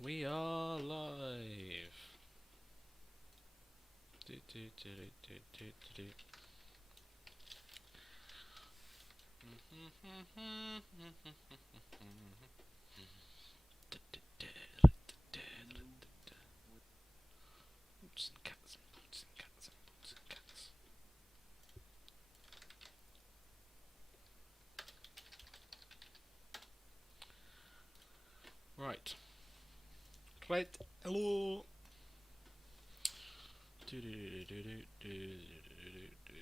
We are live. Do, do, do, do, do, do, do. Boots and cats and boots and cats and boots and cats. Right. Right. Hello. Do, do, do, do, do, do, do, do, do.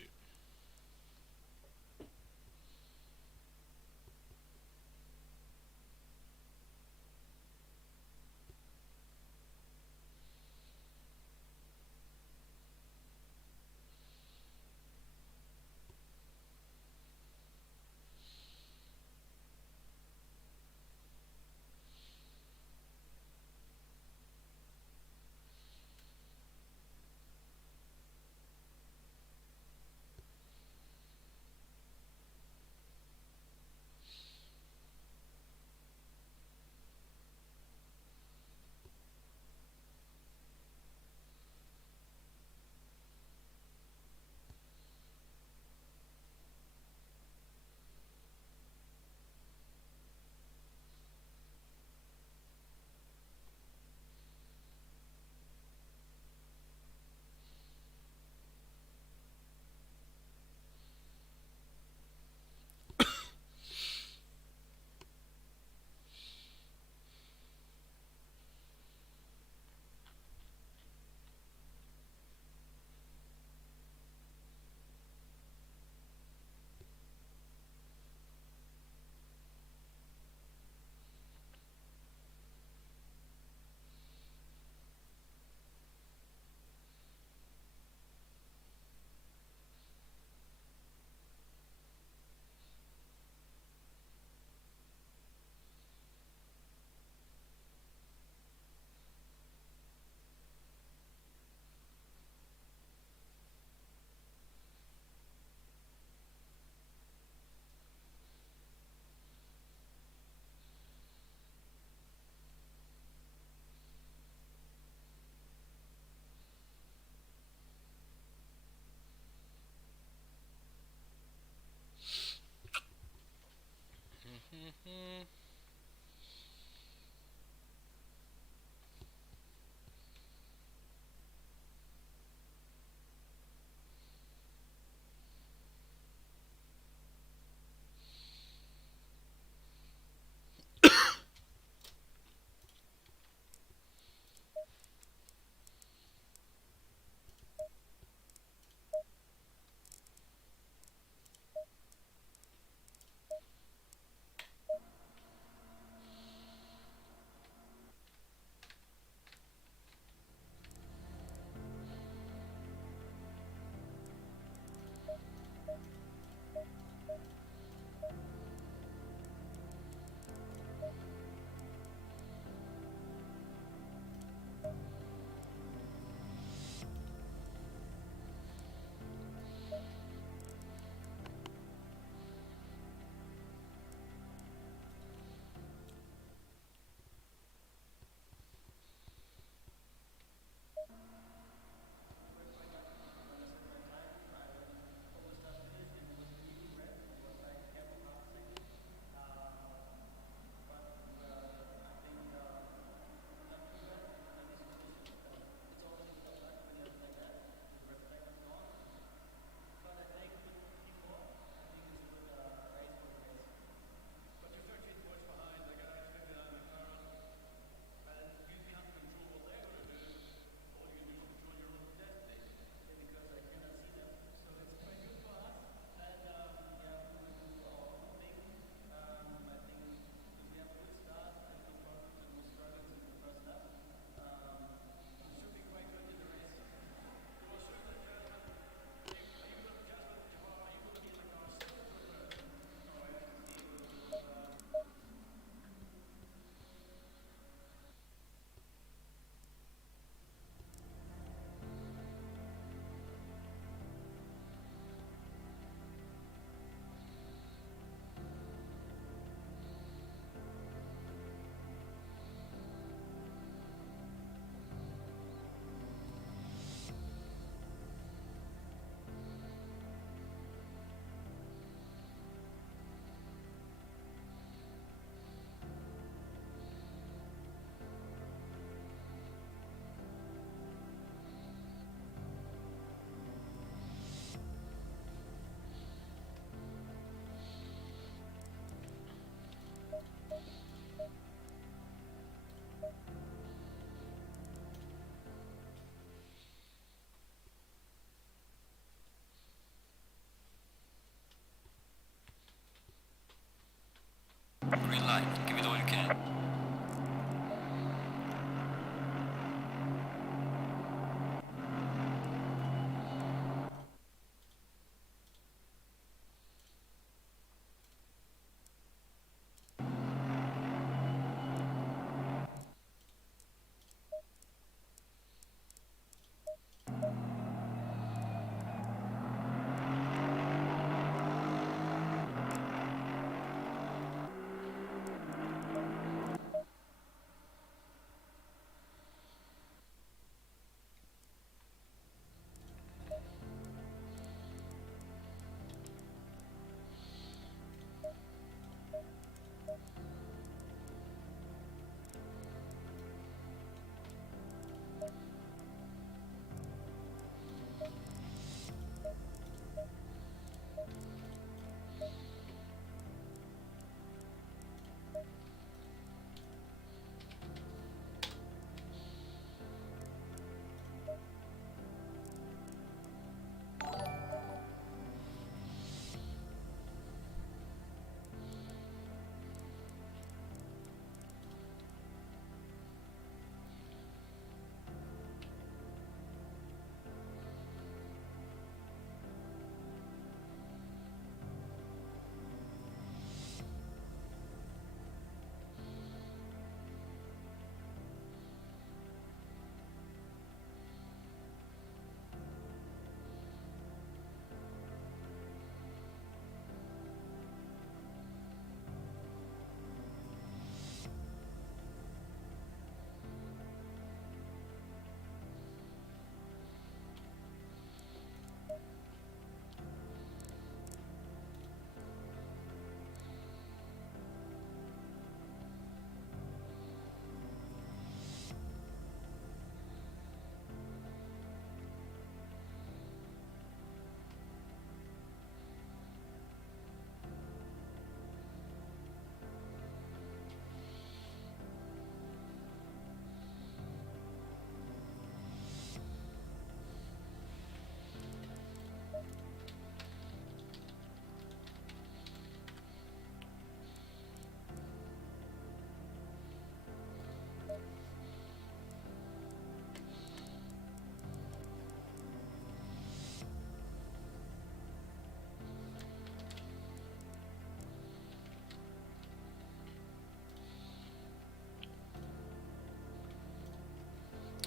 Green light. Give it all you can.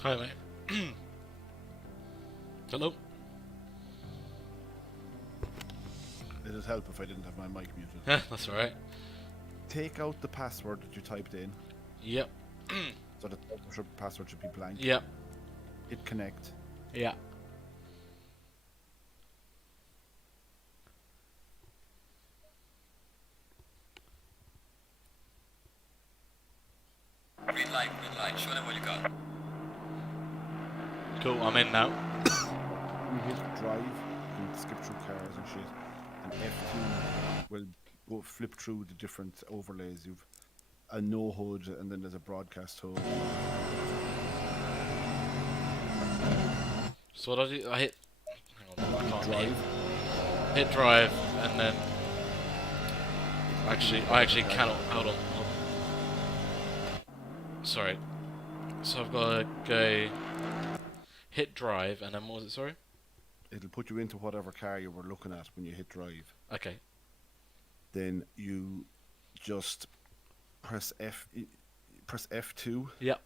Hi, mate. Hello. It'd help if I didn't have my mic muted. Yeah, that's alright. Take out the password that you typed in, Yep. so the password should be blank. Yep. Hit connect. Yeah. Green light. Green light. Show them what you got. Cool, I'm in now. You hit drive, you can skip through cars and shit, and F2 will go flip through the different overlays. You've a no HUD, and then there's a broadcast HUD. So what I do, I hit... Hang on, I can't Drive. hit drive, and then... Actually, I actually cannot... Hold on. Sorry. So I've got to go... Hit drive, and then what was it, sorry? It'll put you into whatever car you were looking at when you hit drive. Okay. Then you just press F2. Yep.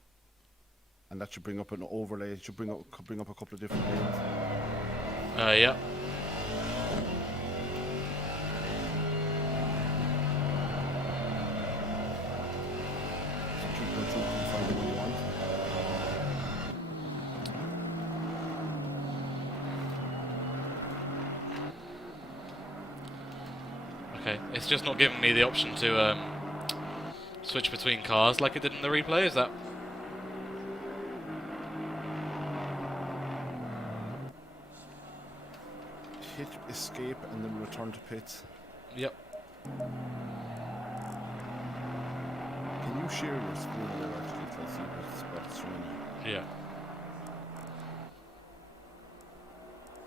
And that should bring up an overlay. It should bring up a couple of different lanes. Yep. So keep going through until you find the one you want. Okay. It's just not giving me the option to switch between cars like it did in the replay, is that? Hit escape and then return to pits. Yep. Can you share your screen there actually to see what's showing you? Yeah.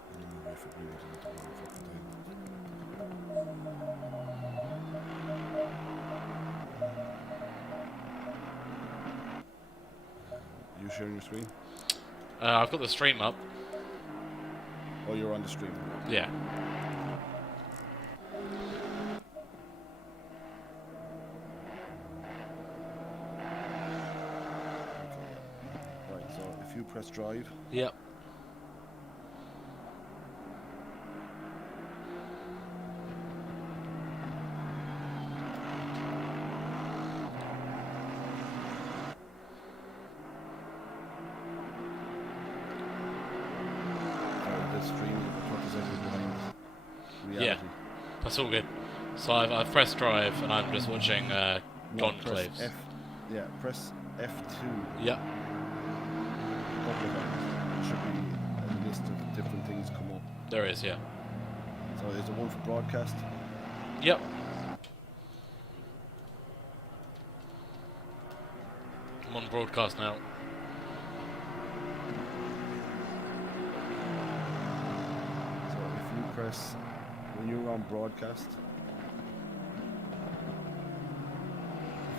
Let me move if it brings it into one fucking time. you sharing your screen? I've got the stream up. Oh, you're on the stream. Yeah. Right, so if you press drive, Yep. the stream represented behind reality. Yeah. That's all good. So I've pressed drive and I'm just watching No, press Conclaves. F. Yeah, press F2. Yep. A couple of times. There should be a list of different things come up. There is, yeah. So there's the one for broadcast. Yep. I'm on broadcast now. So if you press, when you're on broadcast, if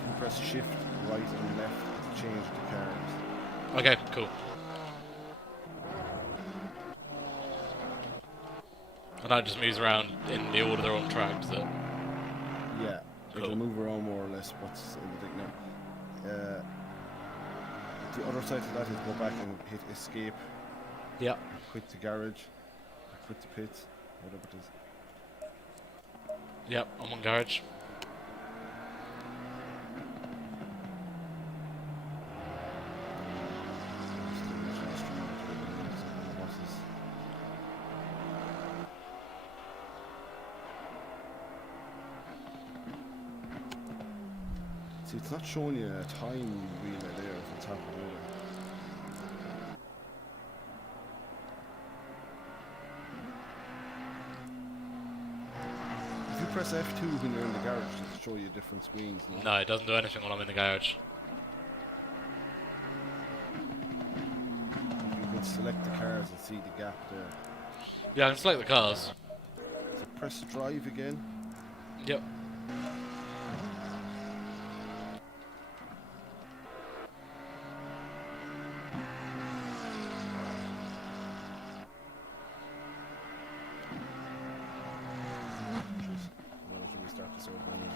you press shift right and left to change the cars. Okay, cool. And that just moves around in the order they're on track, does it? Yeah, Cool. it'll move around more or less what's in the thing now. The other side to that is go back and hit escape, Yep. quit the garage, quit the pits, whatever it is. Yep, I'm on garage. See, it's not showing you a time relay there at the top of it. If you press F2 when you're in the garage, it'll show you different screens. No, it doesn't do anything when I'm in the garage. You can select the cars and see the gap there. Yeah, I can select the cars. So press drive again. Yep. We'll have to restart the server anyway.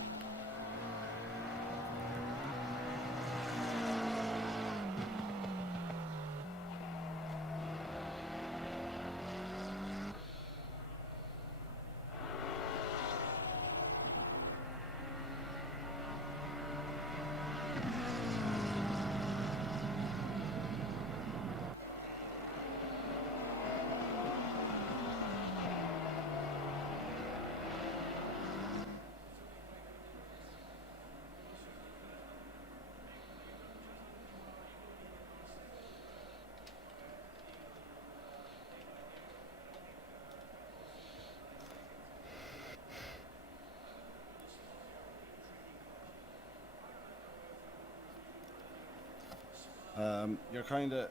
You're kind of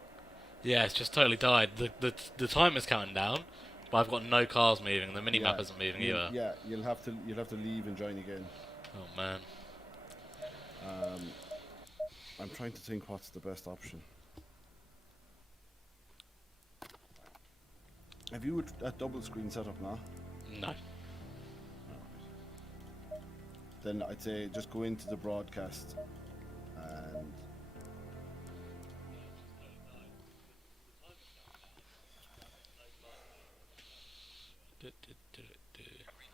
Yeah, it's just totally died. The timer's counting down, but I've got no cars moving. The minimap isn't moving either. Yeah, you'll have to leave and join again. Oh man. I'm trying to think what's the best option. Have you a double screen setup now? No. Then I'd say just go into the broadcast and Green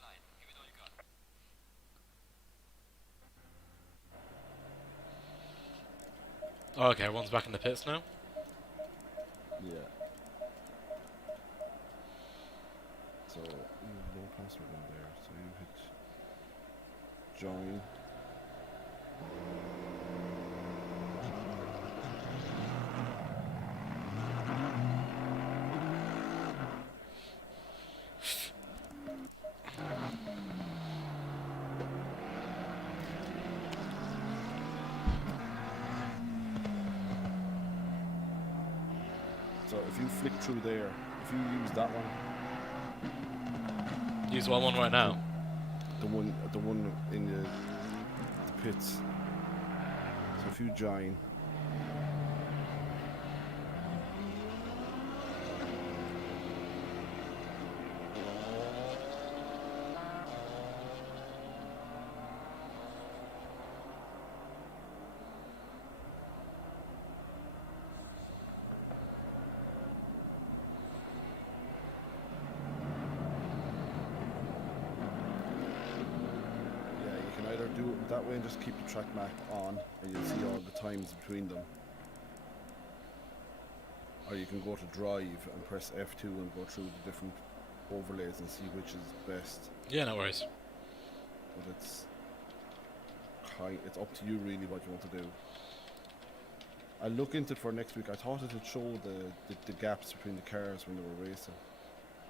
line. Give it all you got. Oh, okay, everyone's back in the pits now. yeah. So you have no password in there. So you hit join. So if you flick through there, if you use that one, Use one right now. the one in the pits. So if you join, that way and just keep the track map on, and you'll see all the times between them. Or you can go to drive and press F2 and go through the different overlays and see which is best. Yeah, no worries. But it's up to you really what you want to do. I'll look into it for next week. I thought it would show the gaps between the cars when they were racing.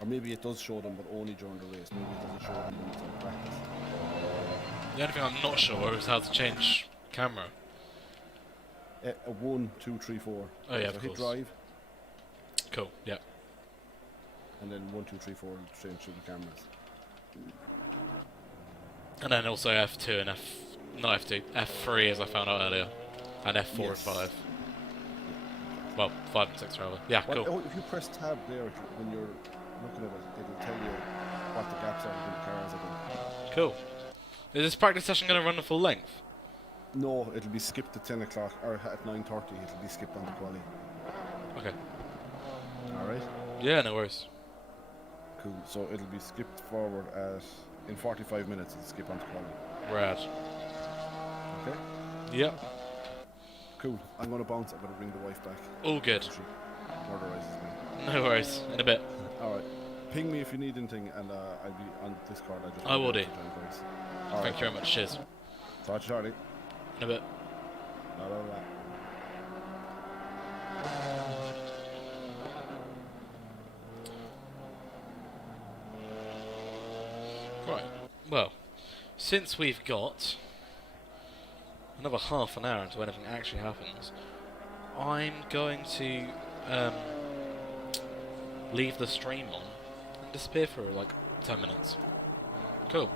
Or maybe it does show them, but only during the race. Maybe it doesn't show them when it's on practice. The only thing I'm not sure is how to change camera. 1, 2, 3, 4. Oh yeah, so of hit course. drive, Cool, yeah. and then 1, 2, 3, 4 will change through the cameras. And then also F2 and not F2, F3 as I found out earlier. And F4 Yes. and 5. Well, 5 and 6 rather. Yeah, Well, cool. if you press tab there when you're looking at it, it'll tell you what the gaps are between the cars. I think. Cool. Is this practice session going to run the full length? No, it'll be skipped at 10 o'clock, or at 9:30. It'll be skipped on the quali. Okay. Alright? Yeah, no worries. Cool. So it'll be skipped forward in 45 minutes. It'll skip on to quali. Rad. Okay? Yep. Cool. I'm going to bounce. I'm going to bring the wife back. All good. She murderises me. No worries. In a bit. Alright. Ping me if you need anything, and I'll be on Discord. I will do. Alright. Thank you very much. Cheers. Talk to you shortly. In a bit. Blah, blah, blah. Right. Well, since we've got another half an hour until anything actually happens, I'm going to leave the stream on and disappear for like 10 minutes. Cool.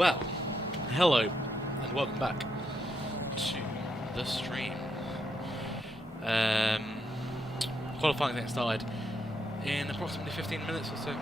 Well, hello and welcome back to the stream. Qualifying getting started in approximately 15 minutes or so.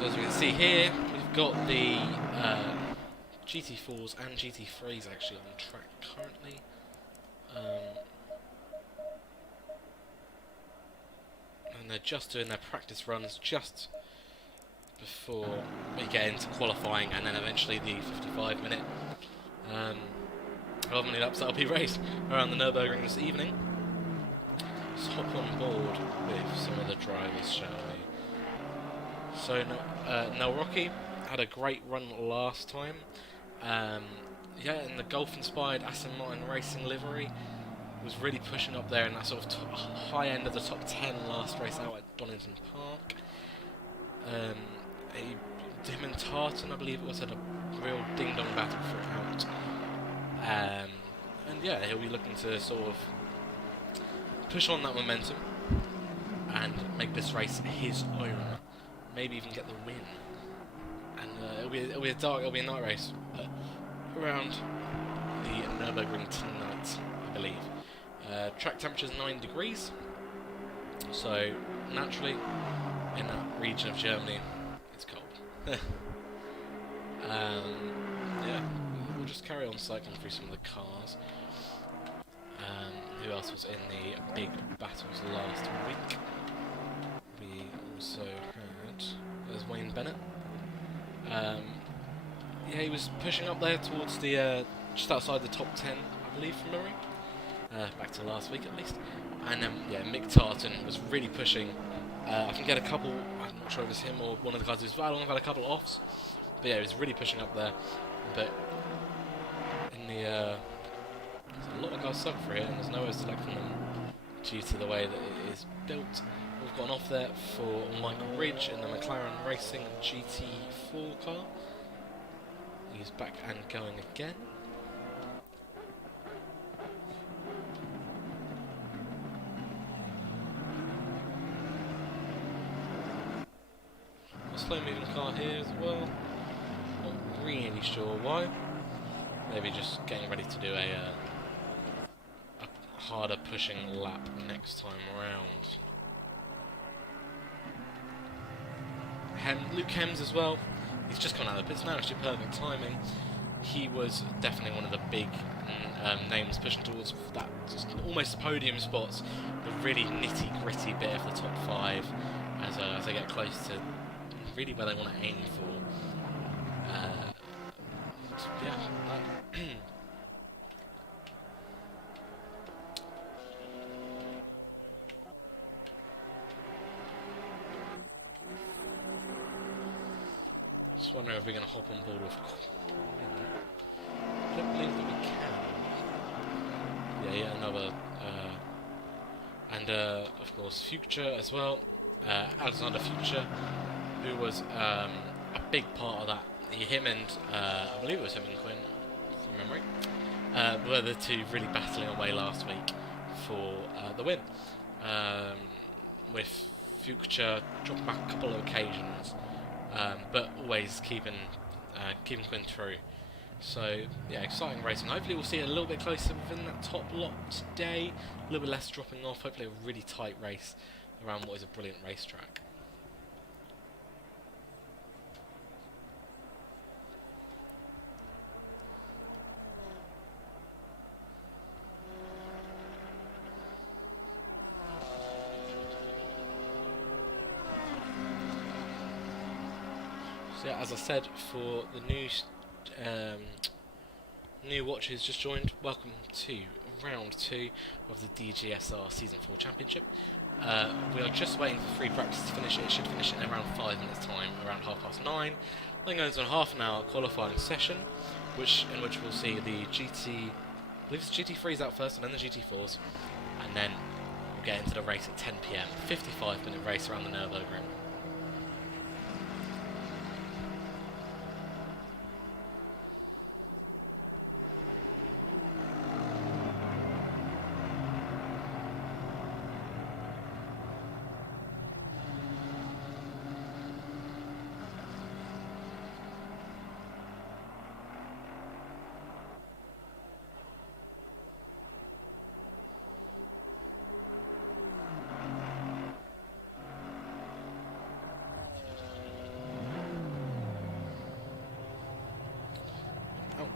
So as we can see here, we've got the GT4s and GT3s actually on track currently. And they're just doing their practice runs just before we get into qualifying and then eventually the 55-minute however many laps that'll be raced around the Nurburgring this evening. Let's hop on board with some of the drivers, shall we? So, Nurburgring had a great run last time. Yeah, in the Golf-inspired Aston Martin Racing livery, was really pushing up there in that sort of high end of the top 10 last race out at Donington Park. Him and Tartan, I believe it was, had a real ding-dong battle throughout. And yeah, he'll be looking to sort of push on that momentum and make this race his own. Maybe even get the win. And it'll be a night race around the Nurburgring tonight, I believe. Track temperature is 9 degrees, so naturally in that region of Germany it's cold. Yeah, we'll just carry on cycling through some of the cars. Who else was in the big battles last week? We also had, there's Wayne Bennett. Yeah, he was pushing up there towards the just outside the top 10, I believe, from memory. Back to last week at least. And yeah, Mick Tartan was really pushing. I think he had a couple, I'm not sure if it was him or one of the guys who was battling, had a couple of offs. But yeah, he was really pushing up there. But in the there's a lot of cars stuck for here, and there's nowhere to select from them due to the way that it is built. We've got an off there for Michael Ridge in the McLaren Racing GT4 car. He's back and going again. A slow moving car here as well. Not really sure why. Maybe just getting ready to do a harder pushing lap next time around. Luke Hems as well. He's just gone out of the pits now, actually perfect timing. He was definitely one of the big names pushing towards that almost podium spots, the really nitty gritty bit of the top 5 as they get close to really where they want to aim for. Yeah. Just wondering if we're going to hop on board with. I don't believe that we can. Yeah, another. And of course, Future as well. Alexander Future, who was a big part of that. Him and I believe it was him and Quinn, from memory, were the two really battling away last week for the win. With Future dropping back a couple of occasions, but always keeping Quinn through. So yeah, exciting racing. Hopefully we'll see it a little bit closer within that top lot today. A little bit less dropping off. Hopefully a really tight race around what is a brilliant racetrack. So yeah, as I said, for the new watchers just joined, welcome to round 2 of the Dgsr Season 4 Championship. We are just waiting for free practice to finish it. It should finish in around 5 minutes time, around 9:30. Then goes on half an hour qualifying session, in which we'll see the I believe it's GT3s out first and then the GT4s, and then we'll get into the race at 10 PM, 55-minute race around the Nurburgring.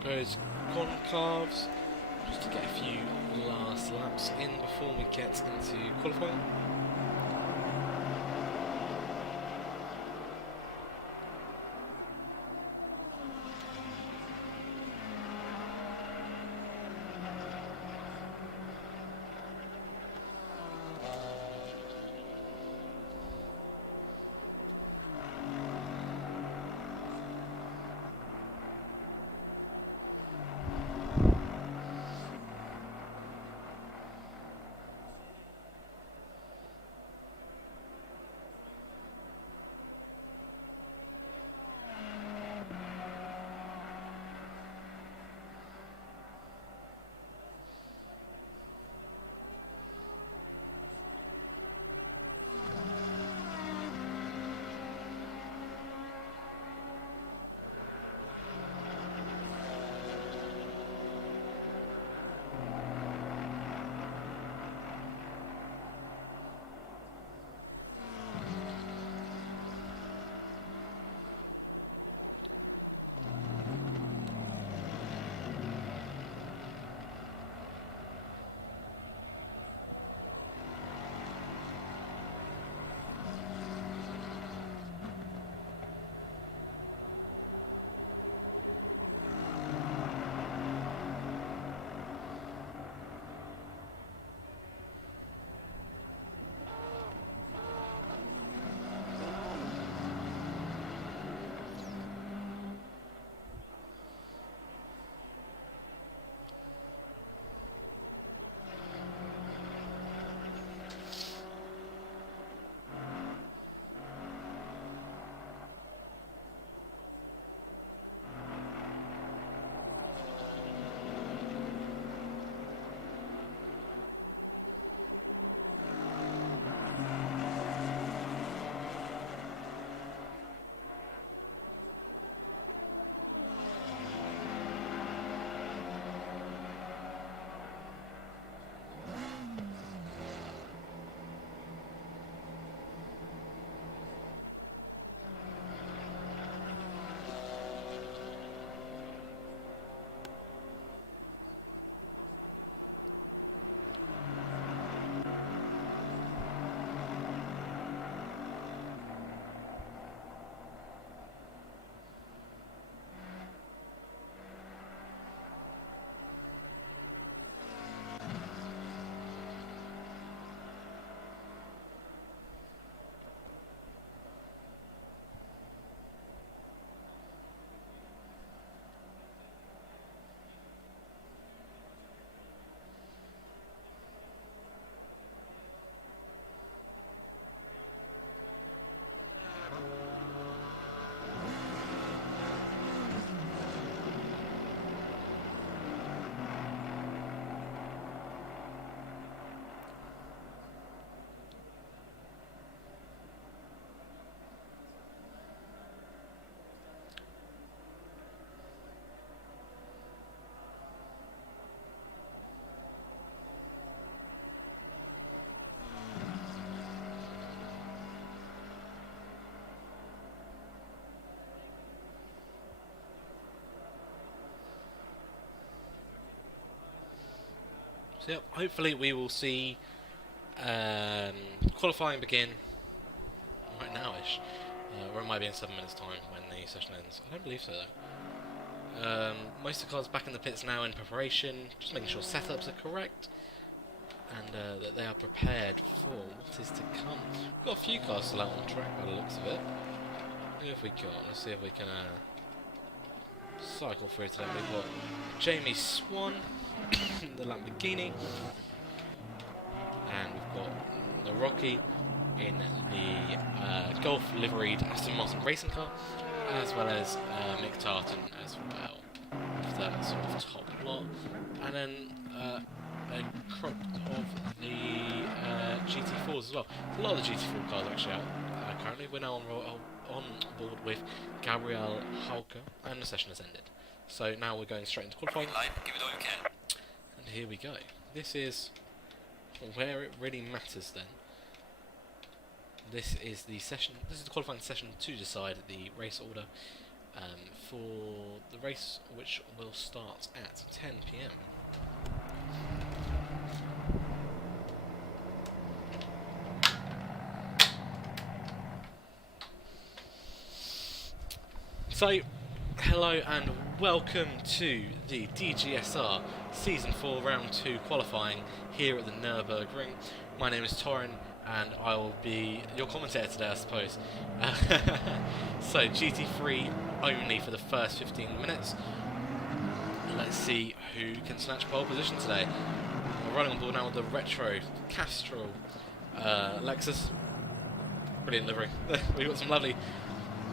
goes concaves, just to get a few last laps in before we get into qualifying. So yep, hopefully we will see qualifying begin right nowish, or it might be in 7 minutes' time when the session ends. I don't believe so though. Most of the cars back in the pits now in preparation, just making sure setups are correct and that they are prepared for what is to come. We've got a few cars still out on track by the looks of it. Who have we got? Let's see if we can cycle through to them. We've got Jamie Swan, the Lamborghini, and we've got the Rocky in the Golf liveried Aston Martin racing car, as well as Mick Tartan as well, with that sort of top lot, and then a crop of the GT4s as well. A lot of the GT4 cars actually out currently. We're now on board with Gabriel Hauke, and the session has ended. So now we're going straight into qualifying. Line, give it all you can. And here we go. This is where it really matters then. This is the session. This is the qualifying session to decide the race order. for the race, which will start at 10 p.m. So, hello and welcome to the Dgsr Season 4 Round 2 qualifying here at the Nurburgring. My name is Torrin and I will be your commentator today, I suppose. So, GT3 only for the first 15 minutes. Let's see who can snatch pole position today. We're running on board now with the Retro Castrol Lexus. Brilliant livery. We've got some lovely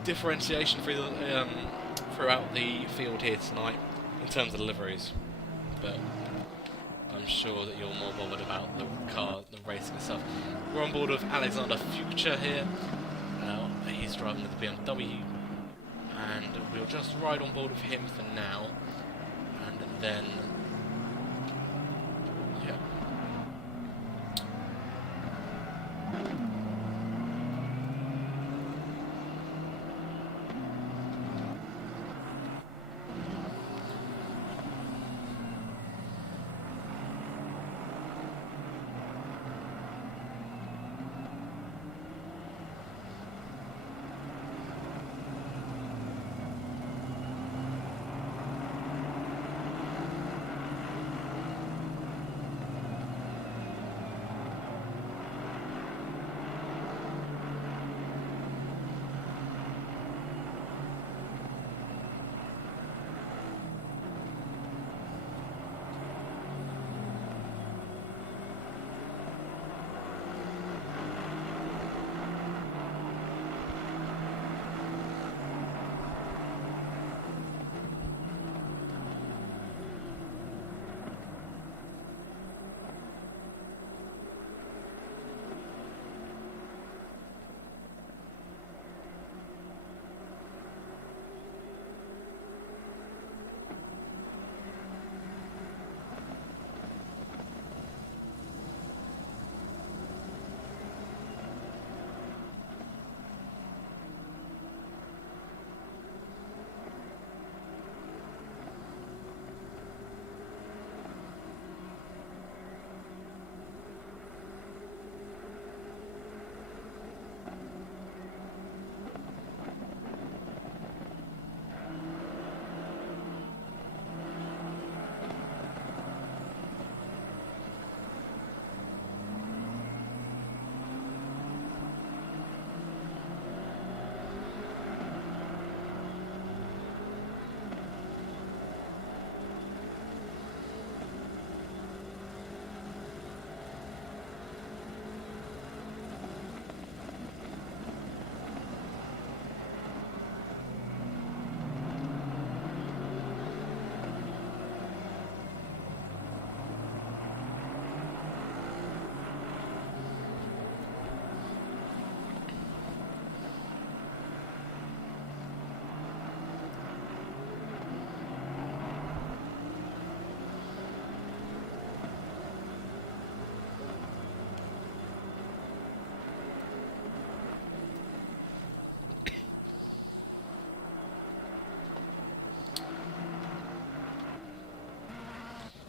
differentiation throughout the field here tonight in terms of the liveries, but I'm sure that you're more bothered about the car, the racing itself. We're on board with Alexander Future here. He's driving with the BMW, and we'll just ride on board with him for now, and then yeah.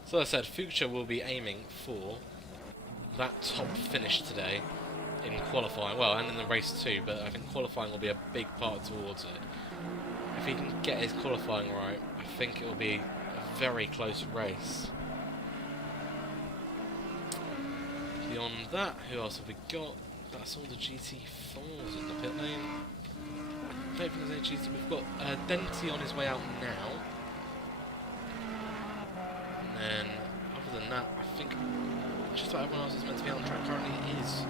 So as I said, Future will be aiming for that top finish today in qualifying, well, and in the race too, but I think qualifying will be a big part towards it. If he can get his qualifying right, I think it will be a very close race. Beyond that, who else have we got? That's all the GT4s in the pit lane. I don't think there's any GT. We've got Denty on his way out now. And other than that, I think just about everyone else is meant to be on track currently is.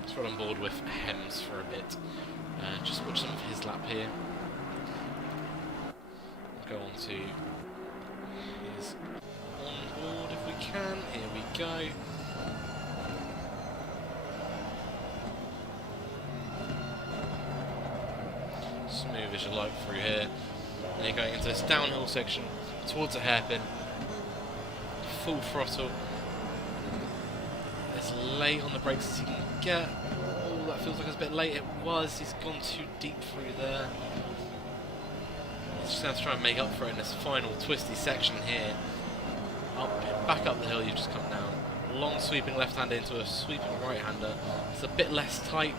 Let's run on board with Hems for a bit. Just watch some of his lap here. Go on to his on board if we can. Here we go. Smooth as you like through here. And you're going into this downhill section towards a hairpin. Full throttle. as late on the brakes as he can get. Oh, that feels like it's a bit late. It was. He's gone too deep through there. He's just going to try and make up for it in this final twisty section here. Back up the hill you've just come down. Long sweeping left-hander into a sweeping right-hander. It's a bit less tight,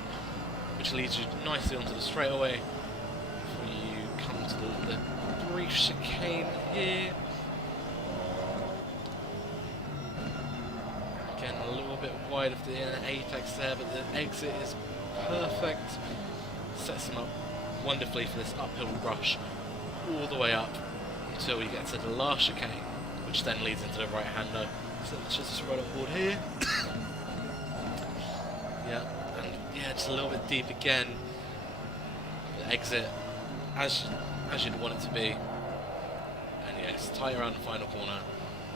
which leads you nicely onto the straightaway. Before you come to the brief chicane here. Again, a little bit wide of the apex there, but the exit is perfect. Sets them up wonderfully for this uphill rush all the way up until we get to the last chicane, which then leads into the right-hander. So let's just right on board here. Yeah, and yeah, just a little bit deep again. The exit, as you'd want it to be. And yeah, it's tight around the final corner.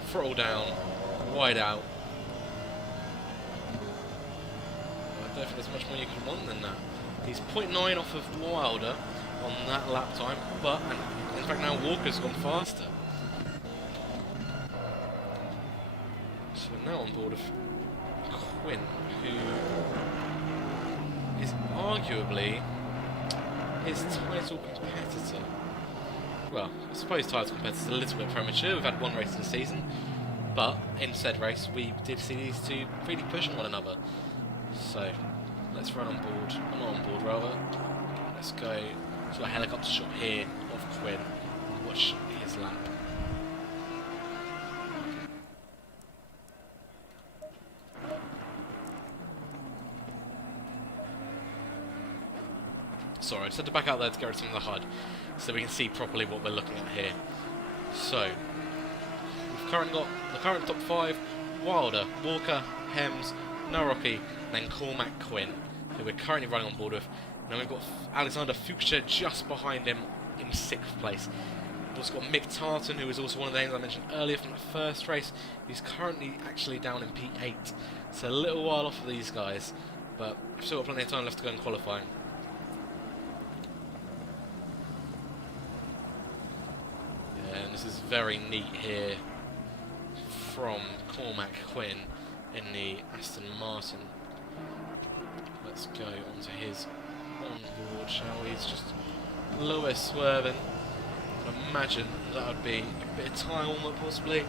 Throttle down, wide out. I don't think there's much more you can want than that. He's 0.9 off of Wilder on that lap time, but and in fact now Walker's gone faster. So we're now on board of Quinn, who is arguably his title competitor. Well, I suppose title competitor is a little bit premature. We've had one race of the season, but in said race we did see these two really pushing one another. So let's run on board, not on board rather. Let's go to a helicopter shot here of Quinn and watch his lap. Sorry, I just had to back out there to get rid of some of the HUD so we can see properly what we're looking at here. So, we've currently got the current top 5, Wilder, Walker, Hems, Nurburgring, then Cormac Quinn, who we're currently running on board with. And then we've got Alexander Fuchsia just behind him in 6th place. We've also got Mick Tartan, who is also one of the names I mentioned earlier from the first race. He's currently actually down in P8. So a little while off of these guys, but we've still got plenty of time left to go in qualifying. And this is very neat here from Cormac Quinn in the Aston Martin. Let's go onto his onboard, shall we? It's just a little bit swerving. I imagine that would be a bit of time on it possibly.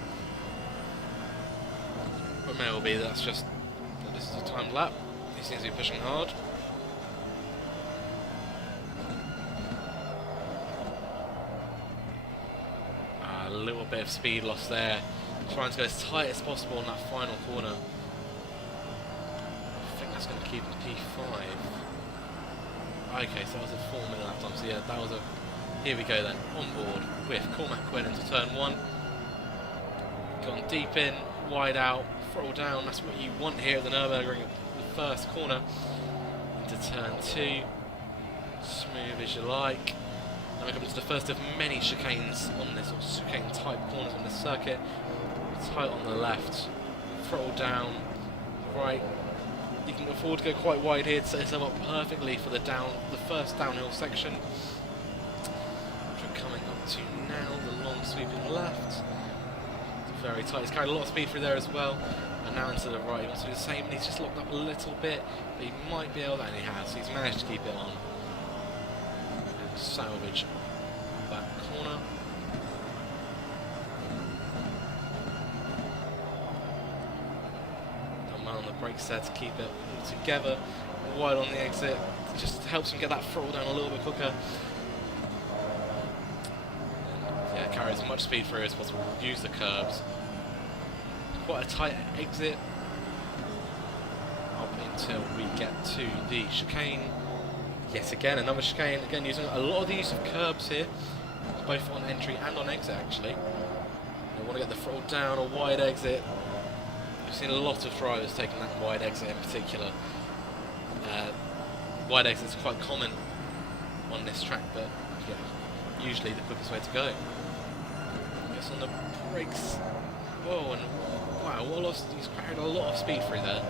But it may well be that's just that this is a timed lap. He seems to be pushing hard. A little bit of speed loss there. Trying to go as tight as possible in that final corner. I think that's going to keep him P5. Okay, so that was a 4-minute lap time. So yeah, that was a... Here we go then, on board with Cormac Quinn into turn 1. Gone deep in, wide out, throttle down. That's what you want here at the Nurburgring, the first corner. Into turn 2. Smooth as you like. Now we come to the first of many chicanes on this, or chicane type corners on this circuit. Tight on the left, throttle down, right. You can afford to go quite wide here to set yourself up perfectly for the first downhill section. Which we're coming up to now, the long sweeping left. It's very tight, he's carried a lot of speed through there as well. And now into the right, he wants to do the same, and he's just locked up a little bit, but he might be able to, and he has, he's managed to keep it on. And salvage that corner. On the brakes there to keep it all together, wide on the exit, it just helps him get that throttle down a little bit quicker. And, yeah, carry as much speed through as possible, use the curbs. Quite a tight exit up until we get to the chicane. Yes, again, another chicane, again using a lot of the use of curbs here, both on entry and on exit actually. You want to get the throttle down, a wide exit. I've seen a lot of drivers taking that wide exit in particular. Wide exit is quite common on this track, but yeah, usually the quickest way to go. Gets on the brakes. Whoa, and wow, he's carried a lot of speed through there.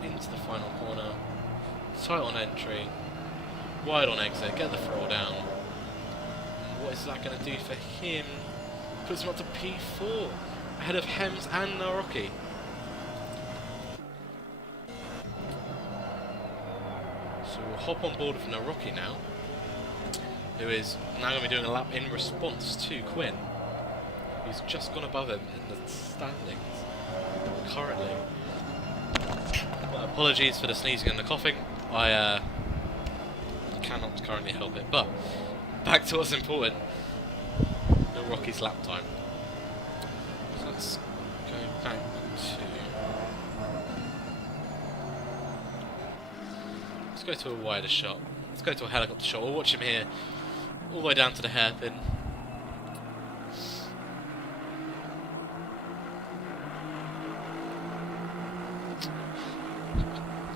Into the final corner. Tight on entry. Wide on exit. Get the throttle down. And what is that going to do for him? Puts him up to P4. Ahead of Hems and Nurburgring. hop on board with Nurburgring now, who is now going to be doing a lap in response to Quinn, who's just gone above him in the standings currently. Well, apologies for the sneezing and the coughing. I cannot currently help it. But back to what's important. Nurburgring's lap time. So let's go back to. Let's go to a wider shot. Let's go to a helicopter shot. We'll watch him here all the way down to the hairpin.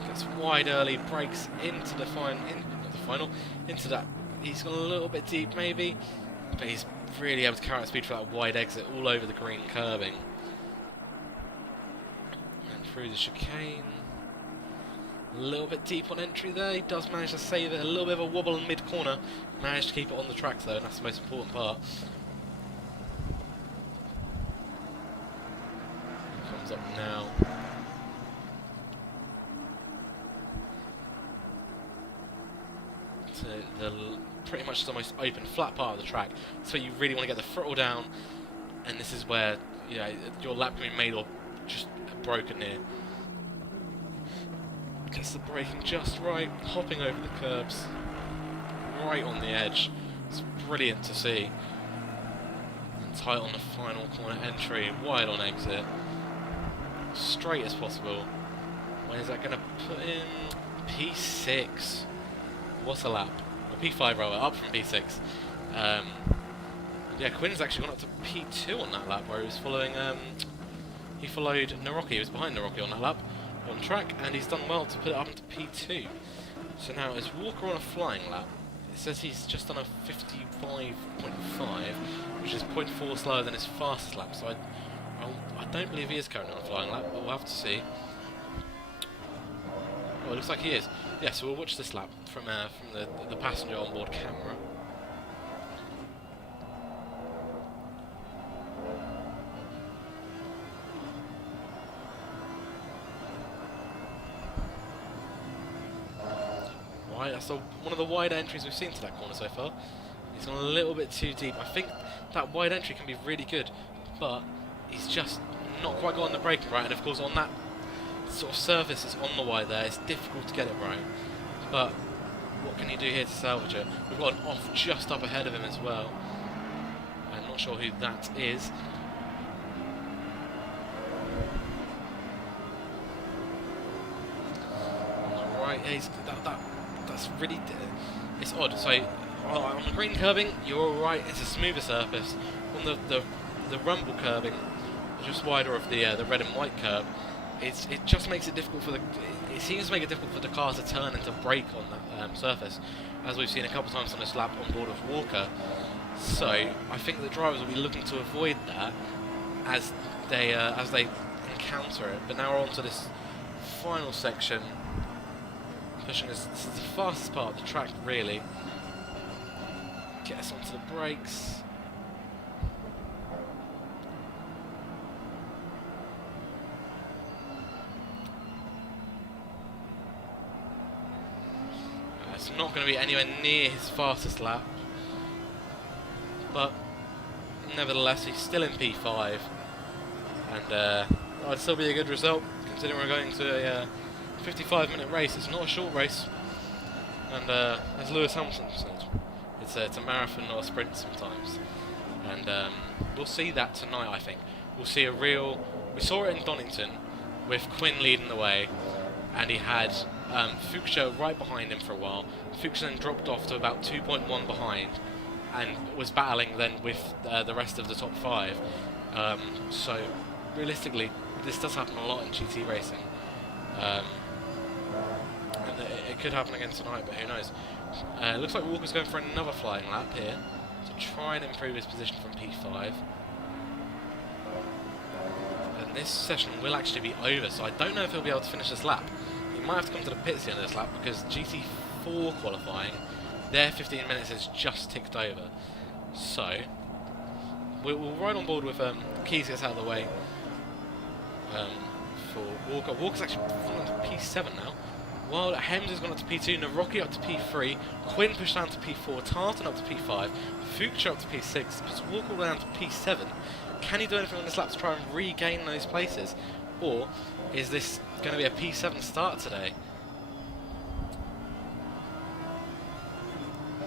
Gets wide early, breaks into the final, into that. He's gone a little bit deep maybe, but he's really able to carry out speed for that wide exit all over the green curbing. And through the chicane. A little bit deep on entry there. He does manage to save it. A little bit of a wobble in mid-corner. Managed to keep it on the track though, and that's the most important part. Comes up now. To the pretty much the most open, flat part of the track. So you really want to get the throttle down, and this is where your lap can be made or just broken here. Gets the braking just right, hopping over the curbs, right on the edge. It's brilliant to see. And tight on the final corner entry, wide on exit, straight as possible. Where's that going to put in? P6. What a lap. Or P5 rather, up from P6. Yeah, Quinn's actually gone up to P2 on that lap, where he was following. He followed Nurburgring. He was behind Nurburgring on that lap. On track, and he's done well to put it up into P2. So now is Walker on a flying lap? It says he's just done a 55.5, which is 0.4 slower than his fastest lap. So I don't believe he is currently on a flying lap, but we'll have to see. Oh, it looks like he is. Yeah, so we'll watch this lap from the passenger on board camera. That's one of the wider entries we've seen to that corner so far. He's gone a little bit too deep. I think that wide entry can be really good, but he's just not quite got on the braking right, and of course on that sort of surface that's on the wide there, it's difficult to get it right. But what can you do here to salvage it? We've got an off just up ahead of him as well. I'm not sure who that is. Right, he's that's really it's odd. So on the green curbing, you're all right. It's a smoother surface. On the rumble curbing, just wider of the red and white curb, it just makes it difficult for it seems to make it difficult for the car to turn and to brake on that surface, as we've seen a couple of times on this lap on board with Walker. So I think the drivers will be looking to avoid that as they encounter it. But now we're on to this final section. Pushing this is the fastest part of the track, really. Get us onto the brakes. It's not going to be anywhere near his fastest lap, but nevertheless he's still in P5, and it'd still be a good result considering we're going to a 55-minute race. It's not a short race, and as Lewis Hamilton said, it's a marathon, not a sprint sometimes. And we'll see that tonight. I think we'll see a real. We saw it in Donington with Quinn leading the way, and he had Fuchsia right behind him for a while. Fuchsia then dropped off to about 2.1 behind, and was battling then with the rest of the top 5. So realistically, this does happen a lot in GT racing. And it could happen again tonight, but who knows. It looks like Walker's going for another flying lap here to try and improve his position from P5. And this session will actually be over, so I don't know if he'll be able to finish this lap. He might have to come to the pits at the end of this lap, because GT4 qualifying, their 15 minutes has just ticked over. So we'll ride on board with Keys gets out of the way for Walker. Walker's actually fallen to P7 now. while Hems has gone up to P2, Naroki up to P3, Quinn pushed down to P4, Tartan up to P5, Fuchsia up to P6, Walker down to P7. Can he do anything on this lap to try and regain those places? Or is this going to be a P7 start today? So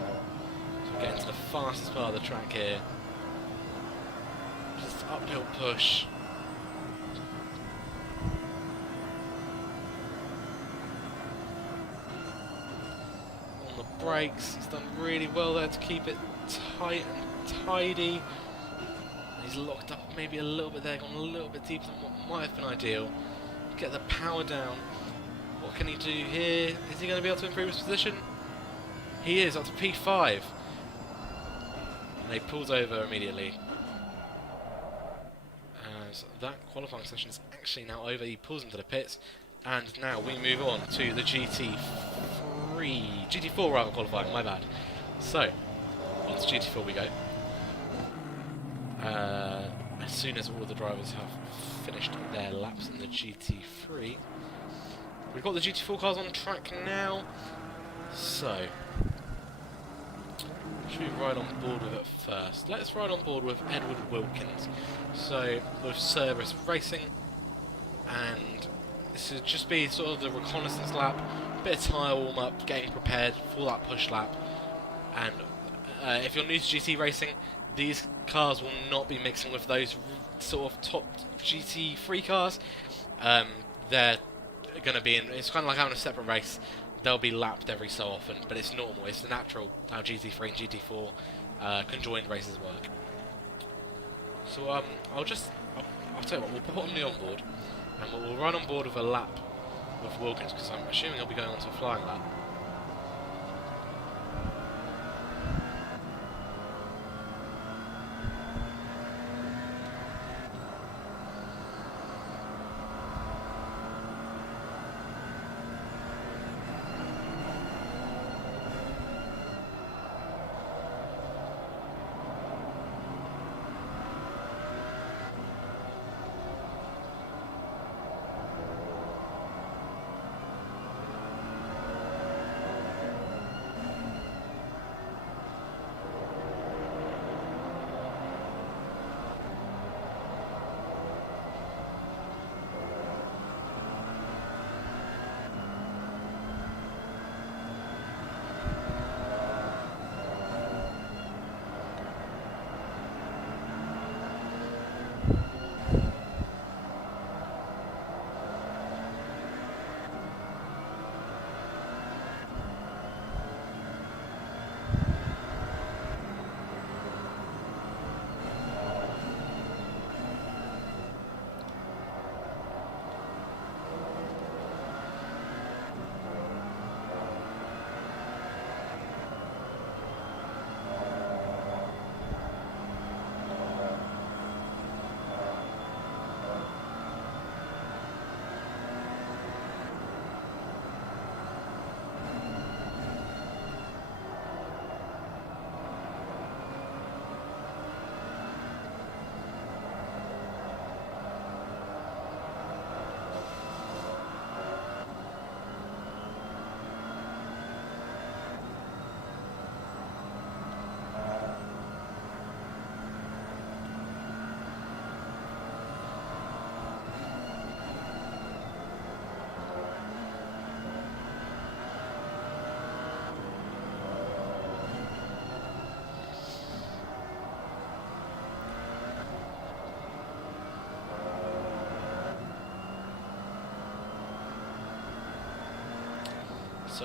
we're getting to the fastest part of the track here. Just uphill push. On the brakes, he's done really well there to keep it tight and tidy. He's locked up maybe a little bit there, gone a little bit deeper than what might have been ideal. Get the power down. What can he do here? Is he going to be able to improve his position? He is, up to P5. And he pulls over immediately. As that qualifying session is actually now over, he pulls into the pits. And now we move on to the GT4 rather qualifying, my bad. So, on to GT4 we go. As soon as all of the drivers have finished their laps in the GT3, we've got the GT4 cars on track now. So, should we ride on board with it first? Let's ride on board with Edward Wilkins. So, with Cerberus Racing, and this would just be sort of the reconnaissance lap, bit of tyre warm up, getting prepared for that push lap. And if you're new to GT racing, these cars will not be mixing with those sort of top GT3 cars. They're going to be in, it's kind of like having a separate race. They'll be lapped every so often, but it's normal, it's the natural how GT3 and GT4 conjoined races work. So I'll tell you what, we'll put on the onboard, and we'll run on board with a lap with Wilkins, because I'm assuming he'll be going on to a flying lap.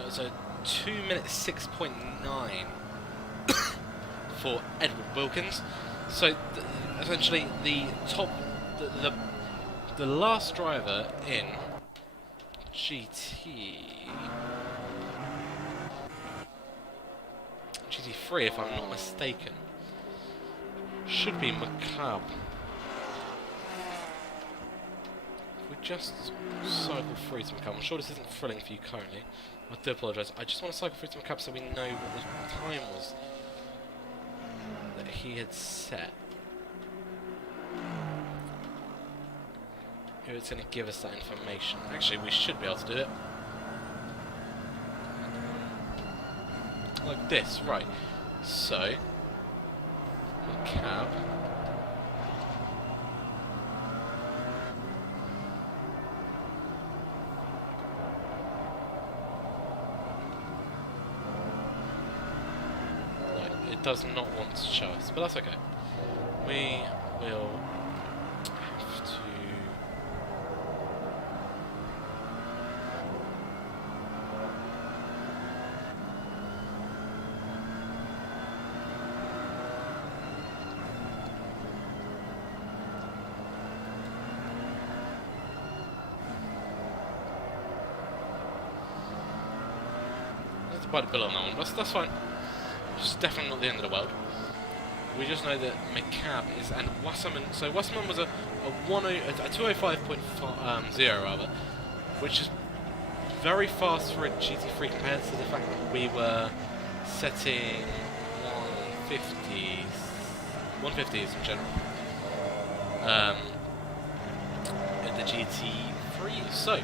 So 2 minutes 6.9 for Edward Wilkins. So essentially the top, the last driver in GT3, if I'm not mistaken, should be Macabre. We just cycle through to Macabre. I'm sure this isn't thrilling for you currently. I do apologise. I just want to cycle through to Macabre so we know what the time was that he had set. Who it's going to give us that information. Actually, we should be able to do it. like this, right? So, cab. No, it does not want to show us, but that's okay. We will have to. Quite a bill on that one, but that's fine. It's definitely not the end of the world. We just know that McCab is, and Wasserman, so Wasserman was a 205.0 rather, which is very fast for a GT3 compared to the fact that we were setting 150s in general in the GT3. So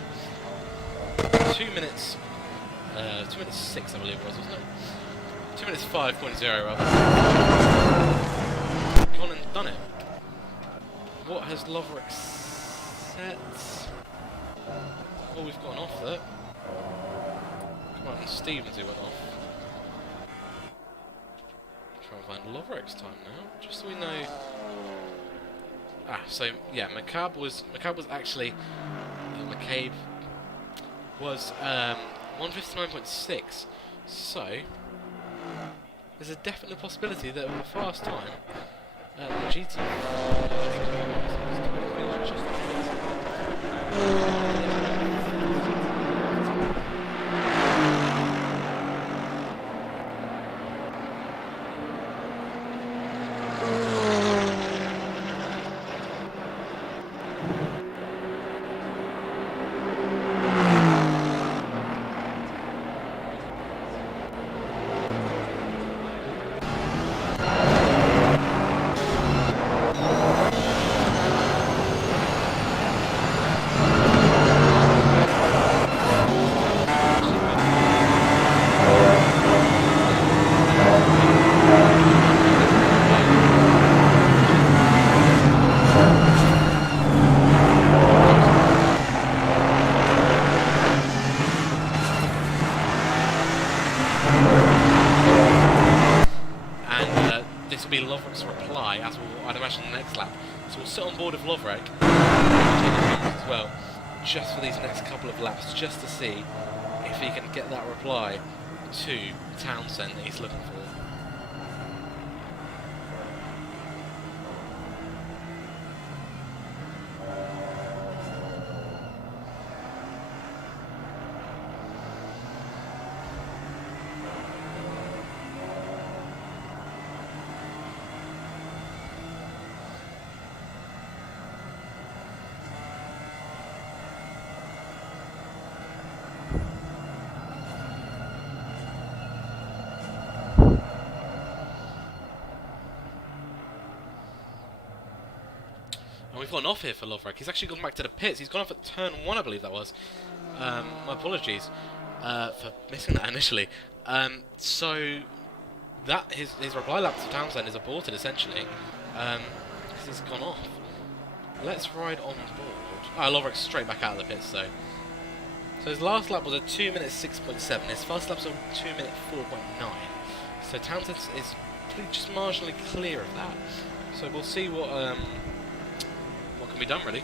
2 minutes. 2 minutes 6, I believe it was, wasn't it? 2 minutes 5.0 rather. Gone and done it. What has Loverick set? Oh, we've gone off that. Come on, Stevens who went off. Try and find Loverick's time now, just so we know. Ah, so yeah, McCabe was actually McCabe was 159.6, so there's a definite possibility that with a fast time, the GT. Be Loverick's reply, as will, I'd imagine, the next lap. So we'll sit on board with Loverick as well, just for these next couple of laps, just to see if he can get that reply to Townsend that he's looking for. And we've gone off here for Loverick. He's actually gone back to the pits. He's gone off at turn 1, I believe that was. My apologies for missing that initially. So that his reply lap to Townsend is aborted essentially, because he's gone off. Let's ride on board. Oh, Loverick's straight back out of the pits though. So his last lap was a 2 minute 6.7. His first lap's a 2 minute 4.9. So Townsend is just marginally clear of that. So we'll see what can be done really.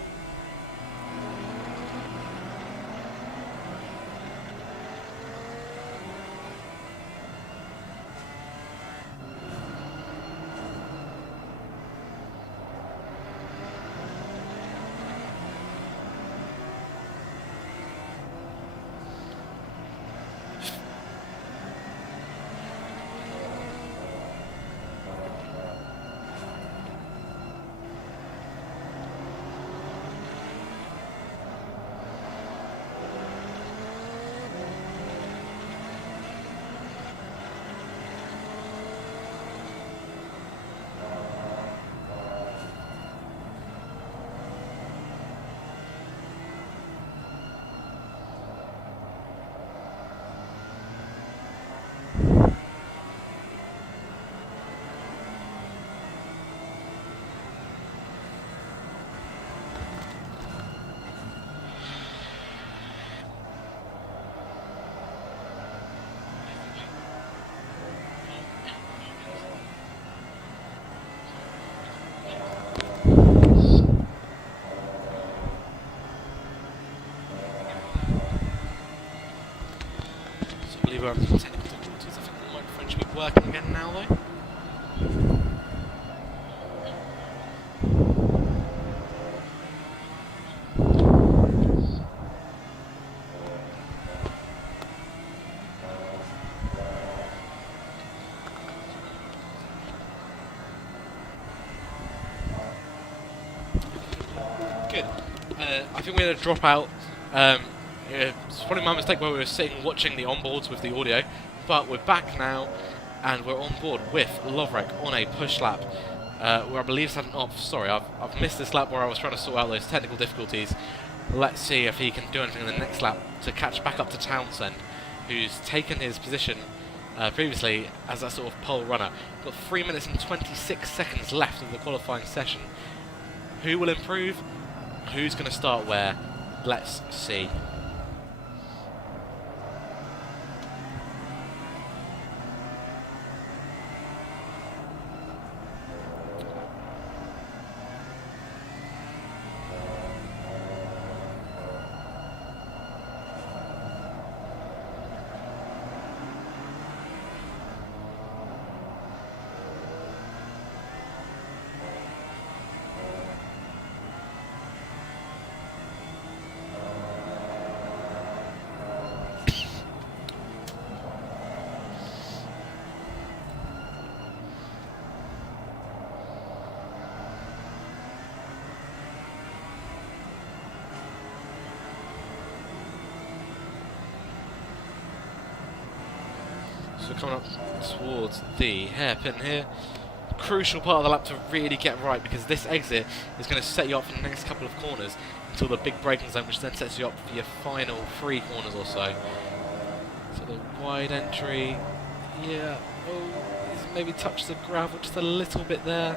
technical difficulties. I think the microphone should be working again now, though. Good. I think we're going to drop out. It's probably my mistake where we were sitting watching the onboards with the audio, but we're back now, and we're on board with Lovrek on a push lap, where I believe he's had an off. Sorry, I've missed this lap where I was trying to sort out those technical difficulties. Let's see if he can do anything in the next lap to catch back up to Townsend, who's taken his position previously as a sort of pole runner. Got 3 minutes and 26 seconds left of the qualifying session. Who will improve? Who's going to start where? Let's see. So we're coming up towards the hairpin here. Crucial part of the lap to really get right, because this exit is going to set you up for the next couple of corners until the big braking zone, which then sets you up for your final 3 corners or so. So the wide entry, yeah, oh, he's maybe touched the gravel just a little bit there.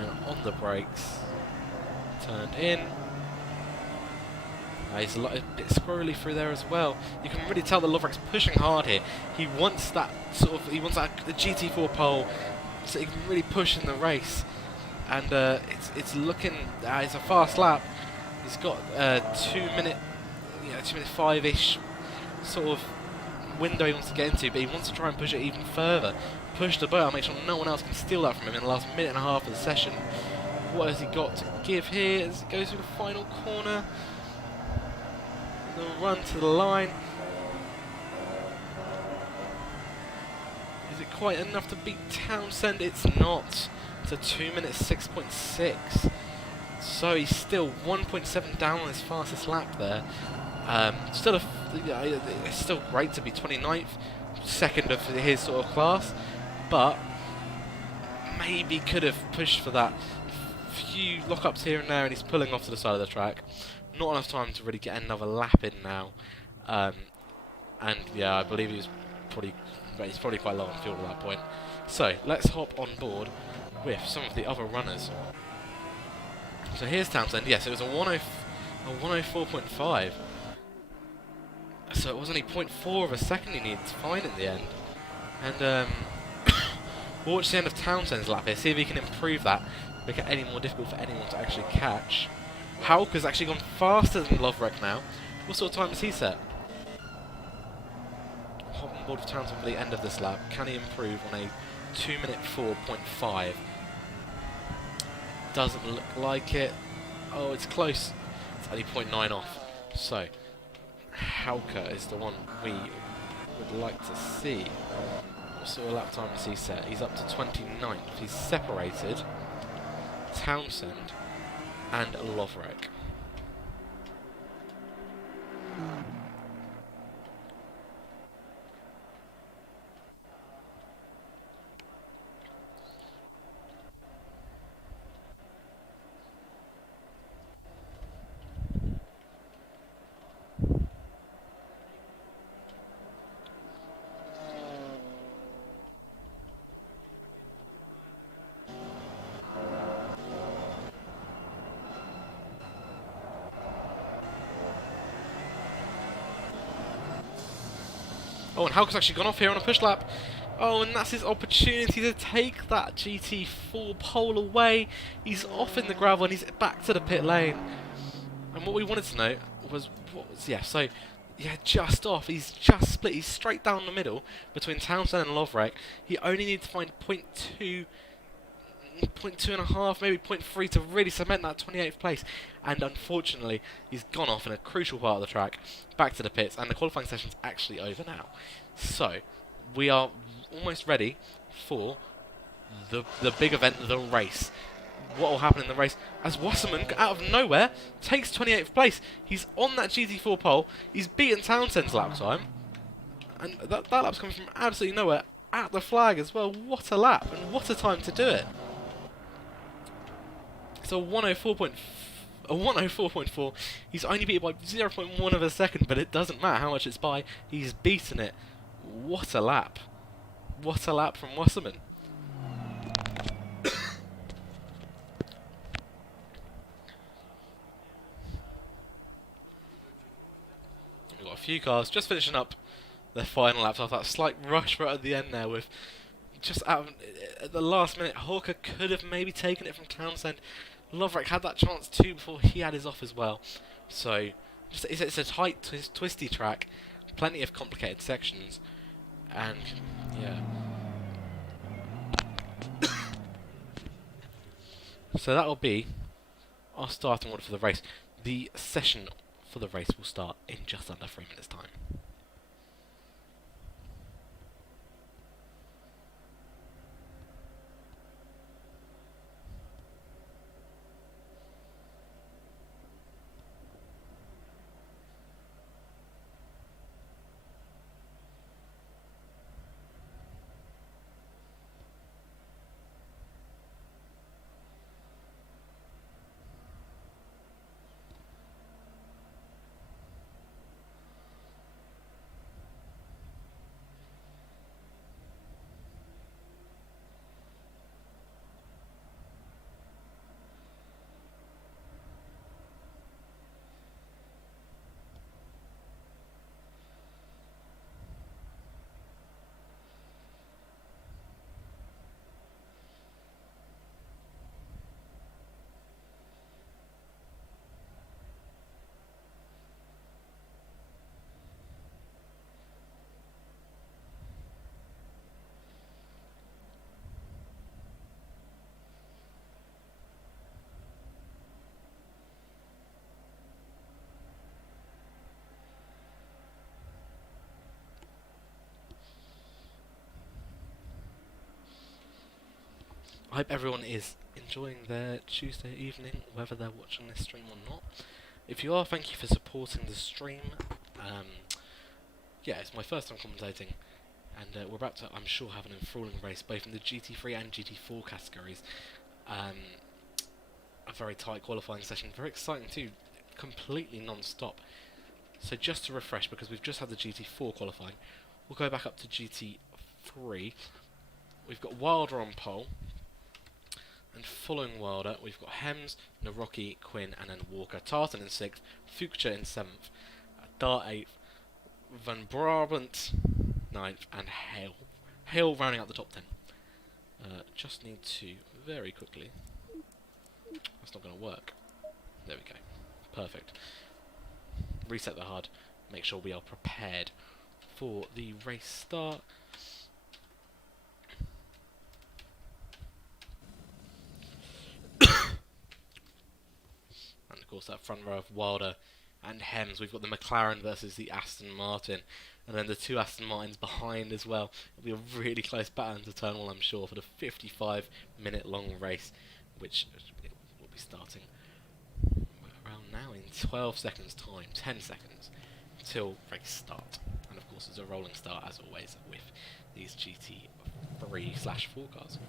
And on the brakes, turned in. He's a bit squirrely through there as well. You can really tell that Lovrek's pushing hard here. He wants that the GT4 pole, so he can really push in the race. And it's looking, it's a fast lap. He's got 2 minute, 2 minute 5-ish sort of window he wants to get into, but he wants to try and push it even further. Push the boat, make sure no one else can steal that from him in the last minute and a half of the session. What has he got to give here as he goes through the final corner? The run to the line. Is it quite enough to beat Townsend? It's not. It's a 2 minutes 6.6. So he's still 1.7 down on his fastest lap there. It's still great to be 29th, second of his sort of class, but maybe could have pushed for that few lockups here and there, and he's pulling off to the side of the track. Not enough time to really get another lap in now, and yeah, I believe he's probably quite low on fuel at that point. So let's hop on board with some of the other runners. So here's Townsend. Yes, it was a 104.5. So it was only 0.4 of a second he needed to find in the end. And we'll watch the end of Townsend's lap here, see if he can improve that, make it any more difficult for anyone to actually catch. Hauk has actually gone faster than Lovrek now. What sort of time has he set? Hop on board with Townsend for the end of this lap. Can he improve on a 2 minute 4.5? Doesn't look like it. Oh, it's close. It's only 0.9 off. So, Hauke is the one we would like to see. What sort of lap time has he set? He's up to 29th. He's separated Townsend and Lovrek. Oh, and Hauk's actually gone off here on a push lap. Oh, and that's his opportunity to take that GT4 pole away. He's off in the gravel and he's back to the pit lane. And what we wanted to know was, so, yeah, just off. He's just split. He's straight down the middle between Townsend and Lovrek. He only needs to find 0.2, 0.2.5, maybe 0.3 to really cement that 28th place. And unfortunately, he's gone off in a crucial part of the track, back to the pits, and the qualifying session's actually over now. So, we are almost ready for the big event, the race. What will happen in the race as Wasserman, out of nowhere, takes 28th place. He's on that GT4 pole. He's beaten Townsend's lap time. And that lap's coming from absolutely nowhere at the flag as well. What a lap, and what a time to do it. It's a 104.4. He's only beaten by 0.1 of a second, but it doesn't matter how much it's by. He's beaten it. What a lap. What a lap from Wasserman. We've got a few cars just finishing up their final laps after that slight rush right at the end there with just at the last minute. Hawker could have maybe taken it from Townsend. Lovrek had that chance too before he had his off as well. So it's a tight, twisty track, plenty of complicated sections, and yeah. So that'll be our starting order for the race. The session for the race will start in just under 3 minutes' time. I hope everyone is enjoying their Tuesday evening, whether they're watching this stream or not. If you are, thank you for supporting the stream. Yeah, it's my first time commentating, and we're about to, I'm sure, have an enthralling race, both in the GT3 and GT4 categories. A very tight qualifying session, very exciting too, completely non-stop. So just to refresh, because we've just had the GT4 qualifying, we'll go back up to GT3. We've got Wilder on pole. And following Wilder, we've got Hems, Naroki, Quinn, and then Walker. Tartan in 6th, Fuchsia in 7th, Dart 8th, Van Brabant 9th, and Hale. Hale rounding out the top 10. Just need to, very quickly... That's not going to work. There we go. Perfect. Reset the HUD. Make sure we are prepared for the race start. And of course that front row of Wilder and Hems. We've got the McLaren versus the Aston Martin. And then the two Aston Martins behind as well. It'll be a really close battle into turn one, I'm sure, for the 55-minute long race, which will be starting around now in 12 seconds time, 10 seconds, till race start. And of course it's a rolling start as always with these GT3/4 cars.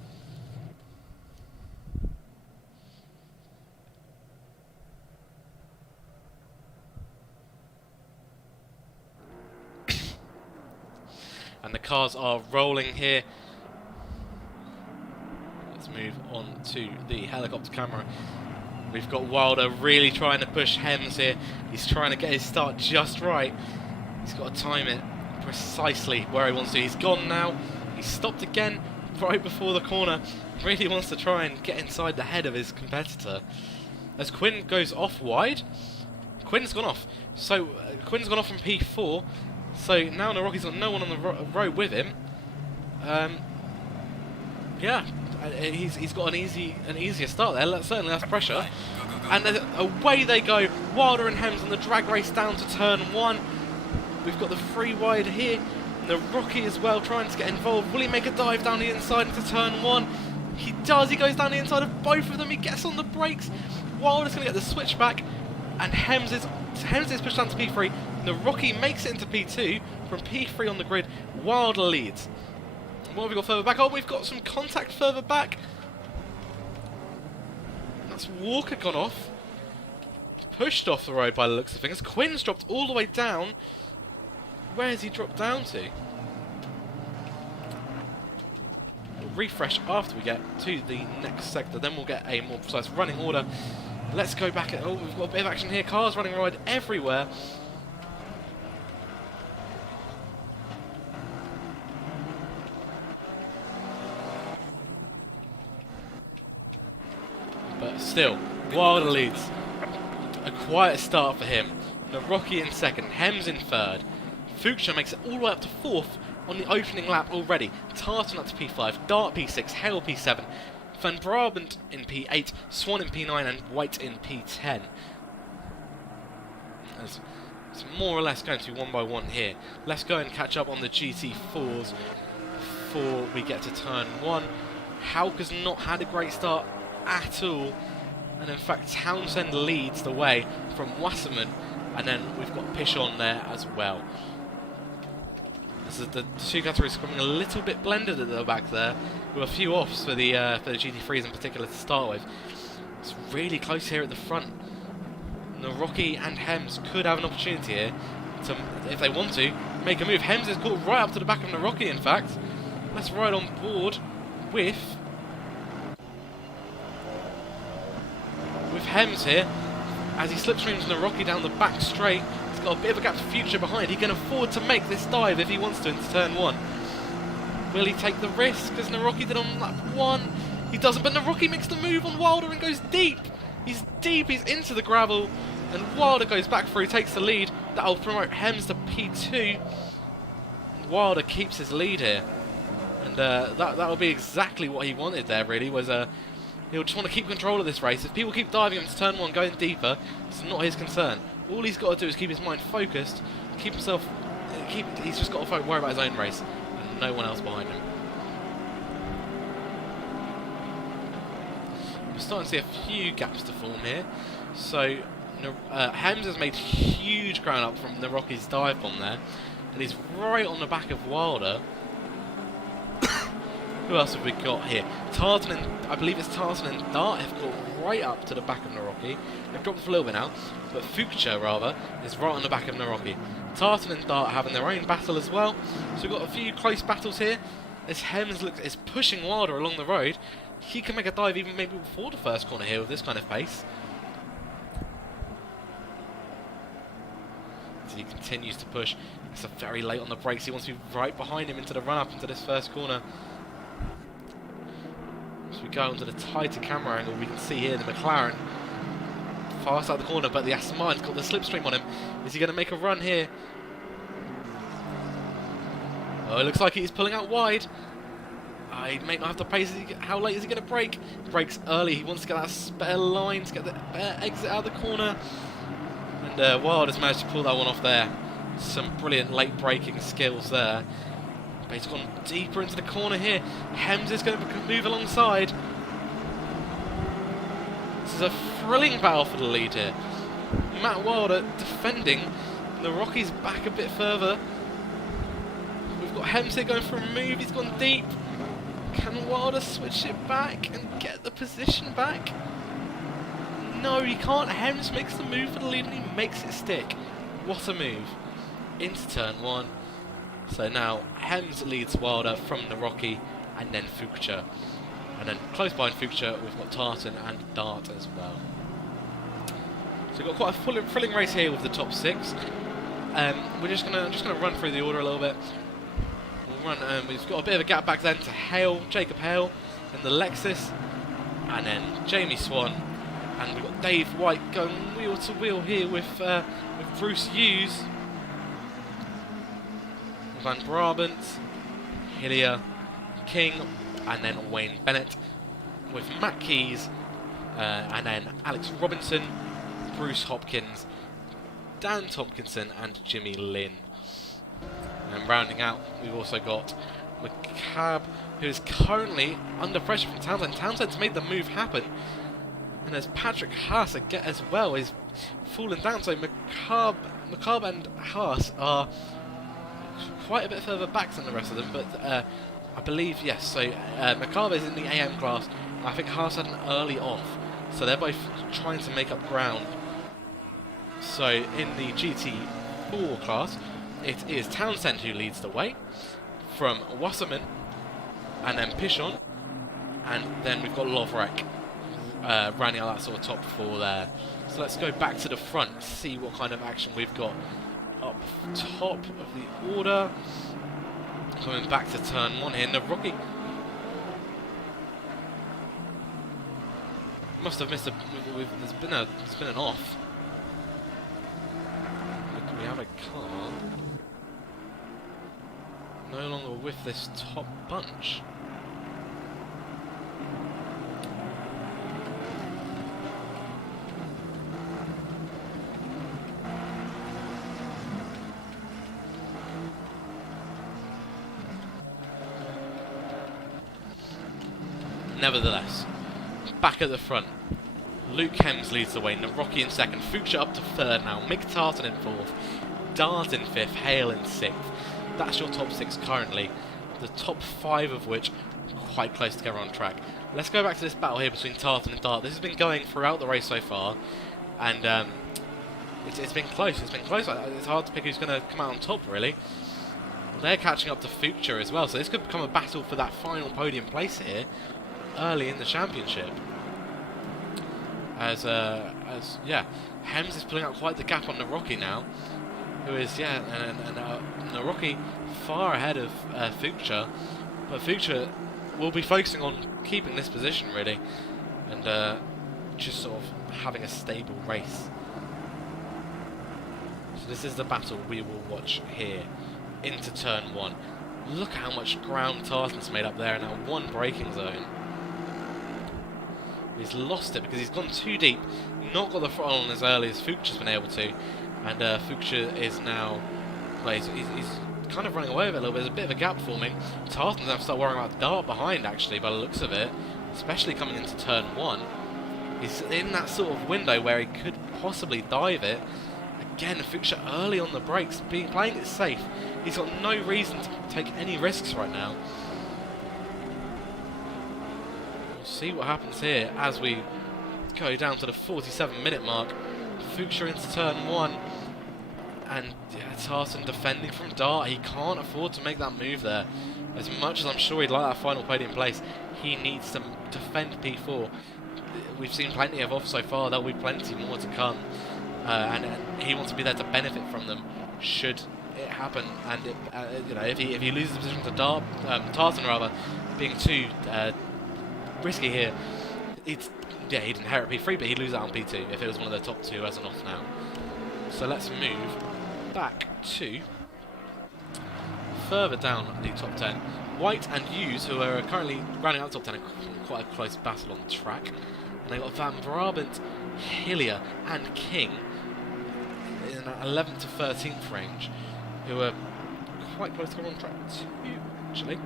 And the cars are rolling here. Let's move on to the helicopter camera. We've got Wilder really trying to push Hems here. He's trying to get his start just right. He's got to time it precisely where he wants to. He's gone now. He's stopped again right before the corner. Really wants to try and get inside the head of his competitor. As Quinn goes off wide, Quinn's gone off. So Quinn's gone off from P4. So now Nurburgring's got no one on the road with him. Yeah, he's got an easier start there. Certainly less pressure. And away they go. Wilder and Hems on the drag race down to turn 1. We've got the free wide here. The Rocky as well trying to get involved. Will he make a dive down the inside into turn 1? He does. He goes down the inside of both of them. He gets on the brakes. Wilder's going to get the switch back. And Hems is pushed down to P3. The Rocky makes it into P2. From P3 on the grid, Wilder leads. What have we got further back? Oh, we've got some contact further back. That's Walker gone off. Pushed off the road by the looks of things. Quinn's dropped all the way down. Where has he dropped down to? We'll refresh after we get to the next sector. Then we'll get a more precise running order. Let's go back. Oh, we've got a bit of action here. Cars running wide everywhere. But still, Wilder leads. A quiet start for him. Nurburgring in second, Hems in third. Fuchsia makes it all the way up to 4th on the opening lap already. Tartan up to P5, Dart P6, Hale P7, Van Brabant in P8, Swan in P9 and White in P10. It's more or less going to be one by one here. Let's go and catch up on the GT4s before we get to turn 1. Hauk has not had a great start at all. And in fact Townsend leads the way from Wasserman. And then we've got Pichon there as well. So the two categories coming a little bit blended at the back there, with a few offs for the GT3s in particular to start with. It's really close here at the front. Nurburgring and Hems could have an opportunity here to, if they want to, make a move. Hems is caught right up to the back of Nurburgring, in fact. Let's ride on board with Hems here as he slipstreams Nurburgring down the back straight. He's got a bit of a gap to Future behind. He can afford to make this dive if he wants to into turn 1. Will he take the risk as Nurburgring did on lap 1? He doesn't, but Nurburgring makes the move on Wilder and goes deep. He's deep, he's into the gravel, and Wilder goes back through, takes the lead. That'll promote Hems to P2. Wilder keeps his lead here. And that'll be exactly what he wanted there, really, was he'll just want to keep control of this race. If people keep diving into turn 1, going deeper, it's not his concern. All he's got to do is keep his mind focused, keep himself... he's just got to worry about his own race, and no one else behind him. We're starting to see a few gaps to form here. So, Hems has made huge ground up from Nurburgring's dive bomb there, and he's right on the back of Wilder. Who else have we got here? Tartan and, I believe it's Tartan and Dart have got right up to the back of Nurburgring. They've dropped off a little bit now, but Fuchsia, rather, is right on the back of Nurburgring. Tartan and Dart having their own battle as well. So we've got a few close battles here. As Hems is pushing Wilder along the road. He can make a dive even maybe before the first corner here with this kind of pace. So he continues to push. It's very late on the brakes. He wants to be right behind him into the run-up into this first corner. As we go onto the tighter camera angle, we can see here the McLaren fast out the corner, but the Aston Martin's got the slipstream on him. Is he going to make a run here? Oh, it looks like he's pulling out wide. He may not have the pace. How late is he going to brake? Brakes early. He wants to get that spare line to get the exit out of the corner. And Wilder's managed to pull that one off there. Some brilliant late braking skills there. But he's gone deeper into the corner here. Hems is going to move alongside. This is a thrilling battle for the lead here. Matt Wilder defending. Nurburgring's back a bit further. We've got Hems here going for a move. He's gone deep. Can Wilder switch it back and get the position back? No, he can't. Hems makes the move for the lead and he makes it stick. What a move. Into turn 1. So now Hems leads Wilder from Nurburgring and then Fuchsia. And then close behind Fuchsia we've got Tartan and Dart as well. So we've got quite a thrilling race here with the top 6. We're just gonna run through the order a little bit. We've got a bit of a gap back then to Hale, Jacob Hale, and the Lexus, and then Jamie Swan, And we've got Dave White going wheel to wheel here with Bruce Hughes. Van Brabant, Hillier, King, and then Wayne Bennett with Matt Keys, and then Alex Robinson, Bruce Hopkins, Dan Tompkinson, and Jimmy Lynn. And rounding out, we've also got McCabe, who is currently under pressure from Townsend. Townsend's made the move happen, and as Patrick Haas as well is falling down, so McCabe and Haas are quite a bit further back than the rest of them, but I believe, yes, so McCabe is in the AM class, and I think Haas had an early off, so they're both trying to make up ground. So in the GT4 class, it is Townsend who leads the way, from Wasserman, and then Pichon, and then we've got Lovrek rounding out that sort of top four there. So let's go back to the front, see what kind of action we've got up top of the order. Coming back to turn one here, Nurburgring must have missed there's been an off. Look, we have a car no longer with this top bunch. Nevertheless, back at the front, Luke Hems leads the way, Nurburgring in second, Fuchsia up to third now, Mick Tartan in fourth, Dart in fifth, Hale in sixth. That's your top six currently, the top five of which are quite close together on track. Let's go back to this battle here between Tartan and Dart. This has been going throughout the race so far, and it's been close. It's been close. It's hard to pick who's going to come out on top, really. They're catching up to Fuchsia as well, so this could become a battle for that final podium place here early in the championship. As Hems is pulling out quite the gap on Nurburgring now, who is and Nurburgring far ahead of Fuchsia, but Fuchsia will be focusing on keeping this position really, and just sort of having a stable race. So this is the battle we will watch here into turn one. Look how much ground Tartan's made up there in that one braking zone. He's lost it because he's gone too deep, not got the throttle on as early as Fuchsia's been able to, and Fuchsia is now, well, he's kind of running away with it a little bit. There's a bit of a gap forming. Tartan's have to start worrying about Dart behind actually by the looks of it, especially coming into turn one. He's in that sort of window where he could possibly dive it. Again, Fuchsia early on the brakes, playing it safe. He's got no reason to take any risks right now. See what happens here as we go down to the 47-minute mark. Fuchsia into turn one, and Tartan defending from Dart. He can't afford to make that move there. As much as I'm sure he'd like that final podium place, he needs to defend P4. We've seen plenty of off so far. There'll be plenty more to come, and he wants to be there to benefit from them should it happen. And if he loses the position to Tartan rather, being too risky here, he'd inherit P3, but he'd lose out on P2 if it was one of the top two as an off now. So let's move back to further down the top 10. White and Hughes, who are currently rounding out the top 10, are quite a close battle on the track. And they've got Van Brabant, Hillier and King in that 11th to 13th range, who are quite close to come on track too, actually.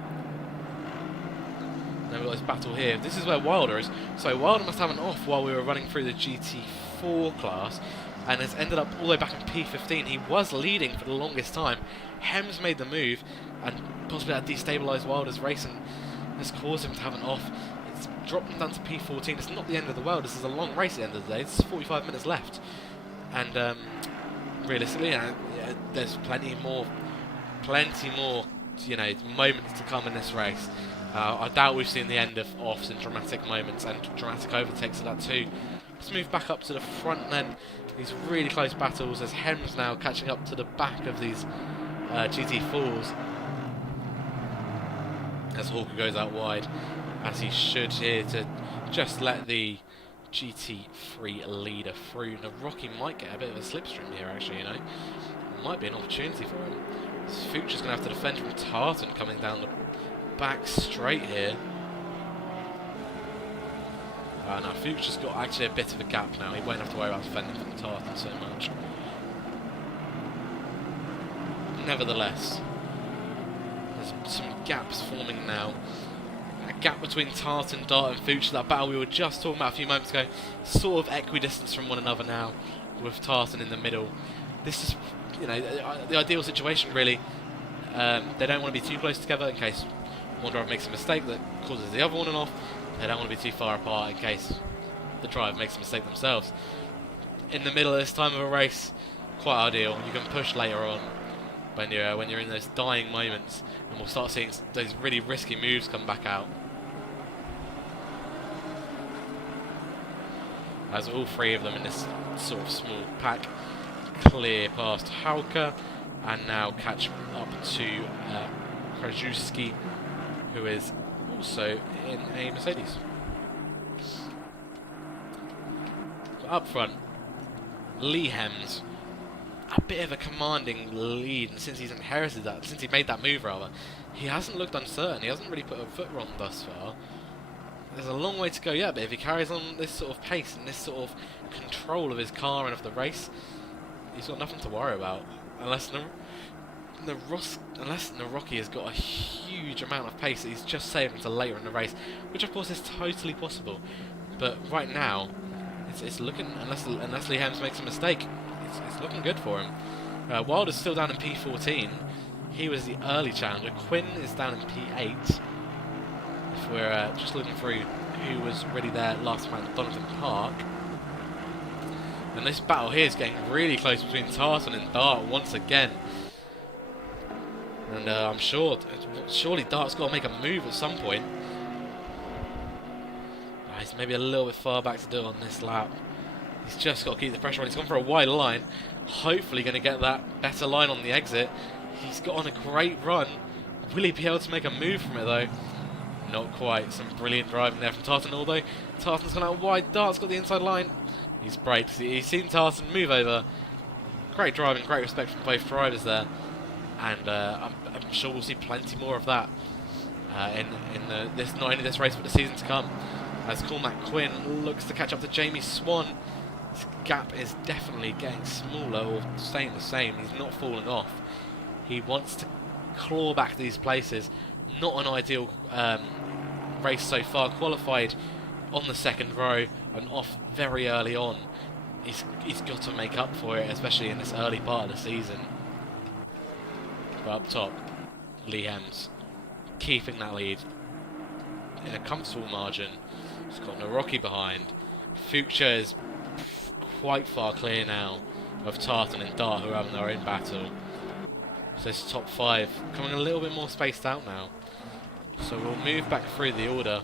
Then we've got this battle here. This is where Wilder is. So Wilder must have an off while we were running through the GT4 class, and has ended up all the way back in P15. He was leading for the longest time. Hems made the move, and possibly that destabilised Wilder's race and has caused him to have an off. It's dropped him down to P14. It's not the end of the world. This is a long race at the end of the day. There's 45 minutes left. And realistically, there's plenty more, moments to come in this race. I doubt we've seen the end of offs and dramatic moments and dramatic overtakes of that too. Let's move back up to the front then. These really close battles as Hems now catching up to the back of these GT4s. As Hawker goes out wide, as he should here, to just let the GT3 leader through. Nurburgring might get a bit of a slipstream here, actually, you know. Might be an opportunity for him. Future's going to have to defend from Tartan coming down the back straight here. Now Future's got actually a bit of a gap now. He won't have to worry about defending from Tartan so much. Nevertheless, there's some gaps forming now. A gap between Tartan, Dart and Future, that battle we were just talking about a few moments ago, sort of equidistant from one another now, with Tartan in the middle. This is, you know, the ideal situation really. They don't want to be too close together in case one driver makes a mistake that causes the other one off. They don't want to be too far apart in case the driver makes a mistake themselves. In the middle of this time of a race, quite ideal. You can push later on when you're in those dying moments, and we'll start seeing those really risky moves come back out. As all three of them in this sort of small pack clear past Hauke and now catch up to Krajewski, who is also in a Mercedes. Up front, Lee Hems, a bit of a commanding lead, and since he's inherited that, since he made that move rather, he hasn't looked uncertain. He hasn't really put a foot wrong thus far. There's a long way to go yet, but if he carries on this sort of pace and this sort of control of his car and of the race, he's got nothing to worry about. Unless Nurburgring has got a huge amount of pace that he's just saved until later in the race, which of course is totally possible. But right now, it's looking, unless Lee Hems makes a mistake, it's looking good for him. Wilder's still down in P14. He was the early challenger. Quinn is down in P8. If we're just looking through who was really there last time at Donington Park. And this battle here is getting really close between Tartan and Dart once again. And I'm surely Dart's got to make a move at some point. He's maybe a little bit far back to do it on this lap. He's just got to keep the pressure on. He's gone for a wide line. Hopefully going to get that better line on the exit. He's got on a great run. Will he be able to make a move from it though? Not quite. Some brilliant driving there from Tartan, although Tartan's gone out wide. Dart's got the inside line. He's braked. He's seen Tartan move over. Great driving, great respect from both drivers there. And I'm sure we'll see plenty more of that not only this race but the season to come. As Cormac Quinn looks to catch up to Jamie Swan. This gap is definitely getting smaller or staying the same. He's not falling off. He wants to claw back these places. Not an ideal race so far. Qualified on the second row and off very early on. He's got to make up for it, especially in this early part of the season. But up top, Lee Hems keeping that lead in a comfortable margin. He's got Nurburgring behind. Future is quite far clear now of Tartan and Dart, who are having their own battle. So this top five coming a little bit more spaced out now. So we'll move back through the order.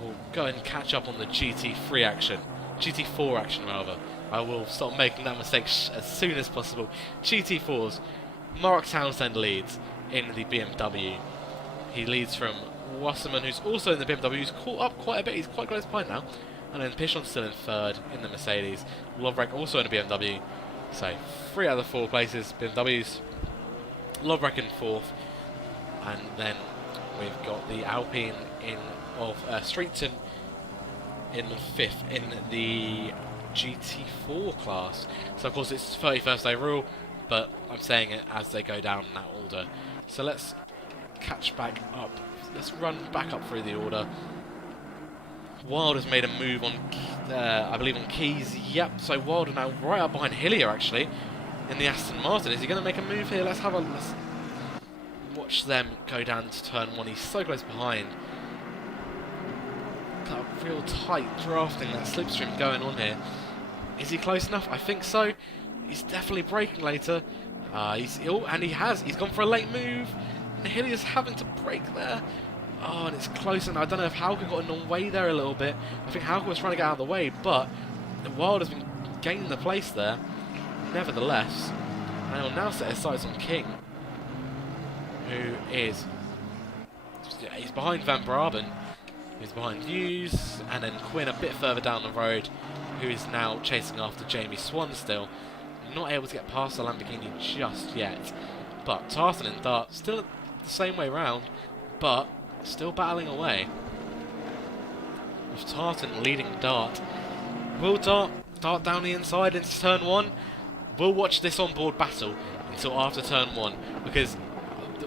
We'll go and catch up on the GT3 action. GT4 action rather. I will stop making that mistake as soon as possible. GT4s. Mark Townsend leads in the BMW. He leads from Wasserman, who's also in the BMW. He's caught up quite a bit. He's quite close behind now. And then Pichon's still in third in the Mercedes. Lovrek also in a BMW. So 3 out of the 4 places BMWs. Lovrek in 4th. And then we've got the Alpine of Streeton in 5th in the GT4 class. So of course it's 31st day rule, but I'm saying it as they go down in that order. So let's catch back up. Let's run back up through the order. Wilder's made a move on, I believe on Keys. Yep, so Wilder now right up behind Hillier actually in the Aston Martin. Is he going to make a move here? Let's watch them go down to turn 1. He's so close behind. Got a real tight drafting, that slipstream going on here. Is he close enough? I think so. He's definitely braking later. He's gone for a late move. And Hillier's having to brake there. Oh, and it's close, and I don't know if Hauke got in the way there a little bit. I think Hauke was trying to get out of the way, but the Wilder's been gaining the place there. Nevertheless, and he'll now set his sights on King, who is... he's behind Van Braben. who's behind Hughes, and then Quinn a bit further down the road, who is now chasing after Jamie Swan still. Not able to get past the Lamborghini just yet. But Tartan and Dart still the same way round, but still battling away. With Tartan leading Dart. Will Dart down the inside into turn 1? We'll watch this on-board battle until after turn 1, because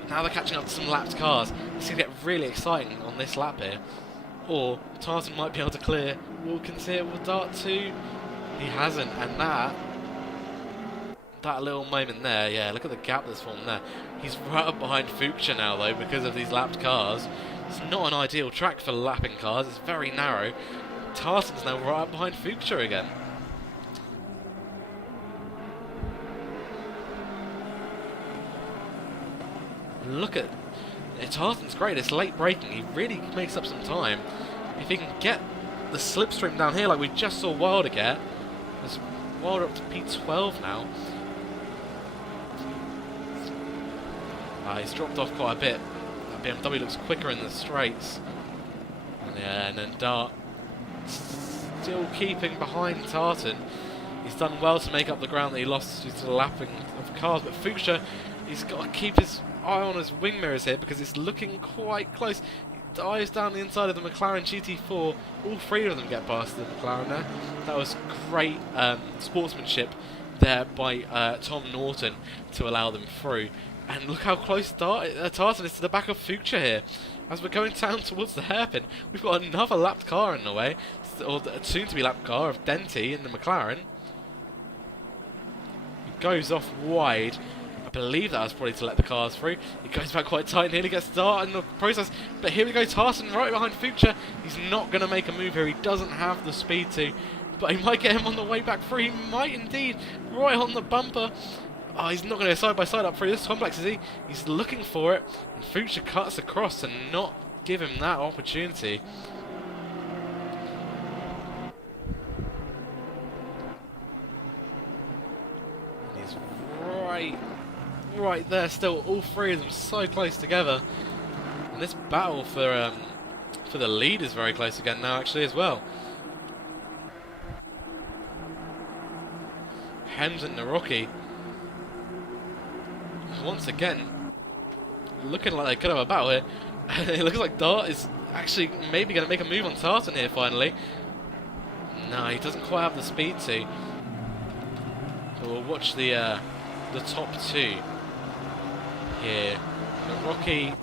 now they're catching up to some lapped cars. It's going to get really exciting on this lap here. Or Tartan might be able to clear. Wilkins here with Dart 2. He hasn't, and that little moment there, yeah, look at the gap that's formed there. He's right up behind Fuchsia now, though, because of these lapped cars. It's not an ideal track for lapping cars, it's very narrow. Tartan's now right up behind Fuchsia again. Look at... Tartan's great, it's late braking, he really makes up some time. If he can get the slipstream down here like we just saw Wilder get, there's Wilder up to P12 now. He's dropped off quite a bit. That BMW looks quicker in the straights. Yeah, and then Dart still keeping behind Tartan. He's done well to make up the ground that he lost due to the lapping of cars, but Fuchsia, he's got to keep his eye on his wing mirrors here because it's looking quite close. He dives down the inside of the McLaren GT4. All three of them get past the McLaren there. That was great sportsmanship there by Tom Norton to allow them through. And look how close Tartan is to the back of Fuchsia here. As we're going down towards the hairpin, we've got another lapped car in the way, or the soon-to-be lapped car of Denty in the McLaren. He goes off wide. I believe that was probably to let the cars through. He goes back quite tight, nearly gets Dart in the process. But here we go, Tartan right behind Fuchsia. He's not going to make a move here. He doesn't have the speed to. But he might get him on the way back through. He might indeed. Right on the bumper. Oh, he's not going to go side by side up through this complex, is he? He's looking for it. And Fuchsia cuts across to not give him that opportunity. And he's right there still. All three of them so close together. And this battle for the lead is very close again now, actually, as well. Hems and Naroki, once again, looking like they could have a battle here. It looks like Dart is actually maybe going to make a move on Tartan here finally. No, he doesn't quite have the speed to. But we'll watch the top two here. Naroki,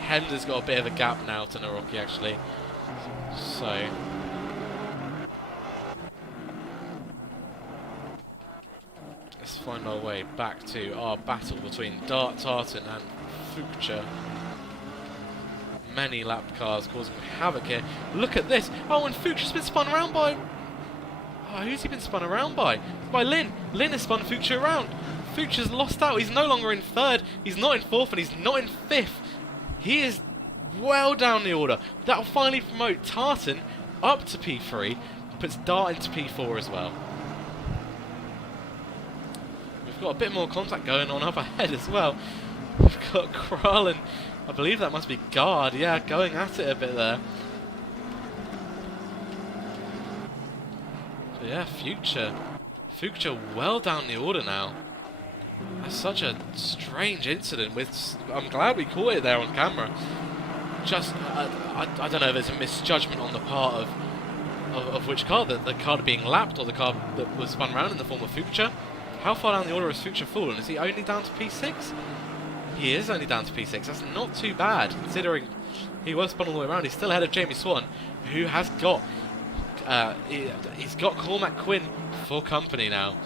Hems has got a bit of a gap now to Naroki actually. So let's find our way back to our battle between Dart, Tartan and Fuchsia. Many lapped cars causing havoc here. Look at this. Oh, and Fuchsia's been spun around by... Oh, who's he been spun around by? By Lynn. Lynn has spun Fuchsia around. Fuchsia's lost out. He's no longer in third. He's not in fourth and he's not in fifth. He is well down the order. That'll finally promote Tartan up to P3. Puts Dart into P4 as well. We've got a bit more contact going on up ahead as well. We've got Kral and I believe that must be Guard, yeah, going at it a bit there. But yeah, Fuchsia well down the order now. That's such a strange incident. I'm glad we caught it there on camera. Just, I don't know if it's a misjudgment on the part of which car, the car being lapped or the car that was spun around in the form of Fuchsia. How far down the order has Fuchsia fallen? Is he only down to P6? He is only down to P6. That's not too bad, considering he was spun all the way around. He's still ahead of Jamie Swan, who has got... he's got Cormac Quinn for company now.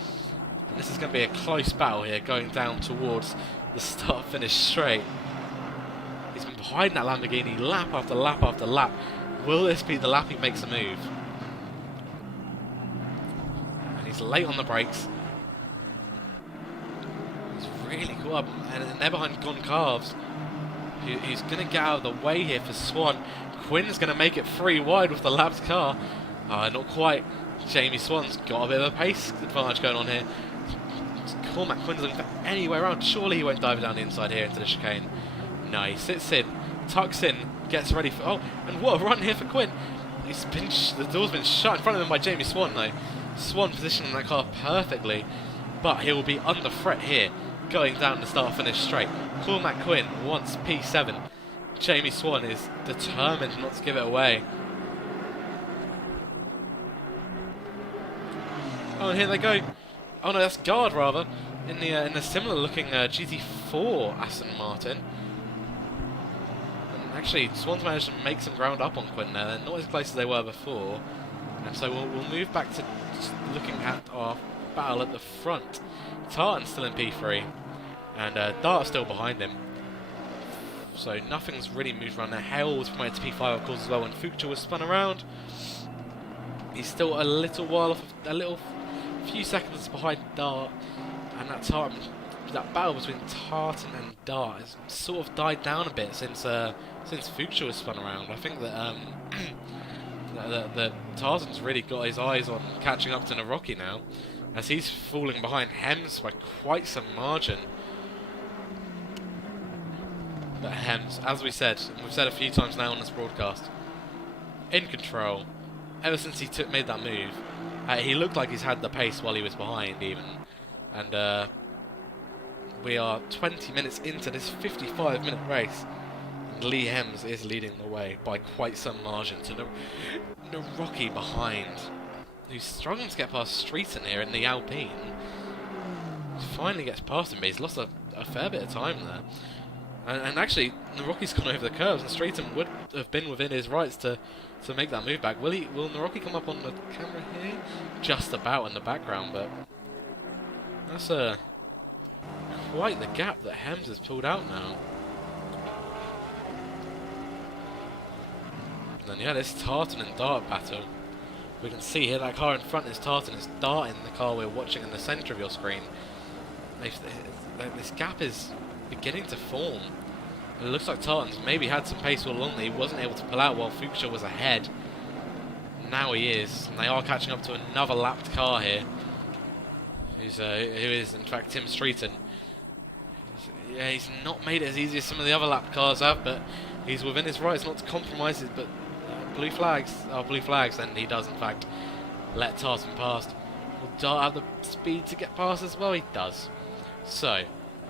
And this is going to be a close battle here, going down towards the start-finish straight. He's been behind that Lamborghini lap after lap after lap. Will this be the lap he makes a move? And he's late on the brakes. Really cool up, and they're behind Goncalves, who's going to get out of the way here for Swan. Quinn's going to make it 3 wide with the lapped car. Not quite. Jamie Swan's got a bit of a pace advantage going on here. Cormac Quinn's looking for anywhere around. Surely he won't dive down the inside here into the chicane. No, he sits in tucks in, gets ready for... Oh, and what a run here for Quinn. The door's been shut in front of him by Jamie Swan, though. Swan positioning that car perfectly, but he will be under threat here, going down the start-finish straight. Cormac Quinn wants P7. Jamie Swan is determined not to give it away. Oh, and here they go. Oh no, that's Guard rather, in the similar-looking GT4 Aston Martin. And actually, Swan's managed to make some ground up on Quinn there. They're not as close as they were before, and so we'll move back to just looking at our battle at the front. Tartan's still in P3, and Dart still behind him. So nothing's really moved around there. Hale was promoted to P5 of course as well when Fuchsia was spun around. He's still a little while off, few seconds behind Dart, and that battle between Tartan and Dart has sort of died down a bit since Fuchsia was spun around. I think that that Tartan's really got his eyes on catching up to Nurburgring now, as he's falling behind Hems by quite some margin. But Hems, as we said, and we've said a few times now on this broadcast, in control. Ever since he made that move, he looked like he's had the pace while he was behind even. And we are 20 minutes into this 55-minute race. And Lee Hems is leading the way by quite some margin to Nurburgring behind, who's struggling to get past Streeton here in the Alpine. Finally gets past him, but he's lost a fair bit of time there. And actually, Nurburgring's gone over the curves, and Streeton would have been within his rights to make that move back. Will Nurburgring come up on the camera here? Just about in the background, but that's quite the gap that Hems has pulled out now. And then yeah, this Tartan and Dart battle. We can see here that car in front is Tartan, it's Dart in the car we're watching in the centre of your screen. This gap is beginning to form. It looks like Tartan's maybe had some pace all along that he wasn't able to pull out while Fuchsia was ahead. Now he is, and they are catching up to another lapped car here, who is in fact Tim Streeton. Yeah, he's not made it as easy as some of the other lapped cars have, but he's within his rights not to compromise it. But blue flags, and he does in fact let Tartan past. Will Dart have the speed to get past as well? He does. So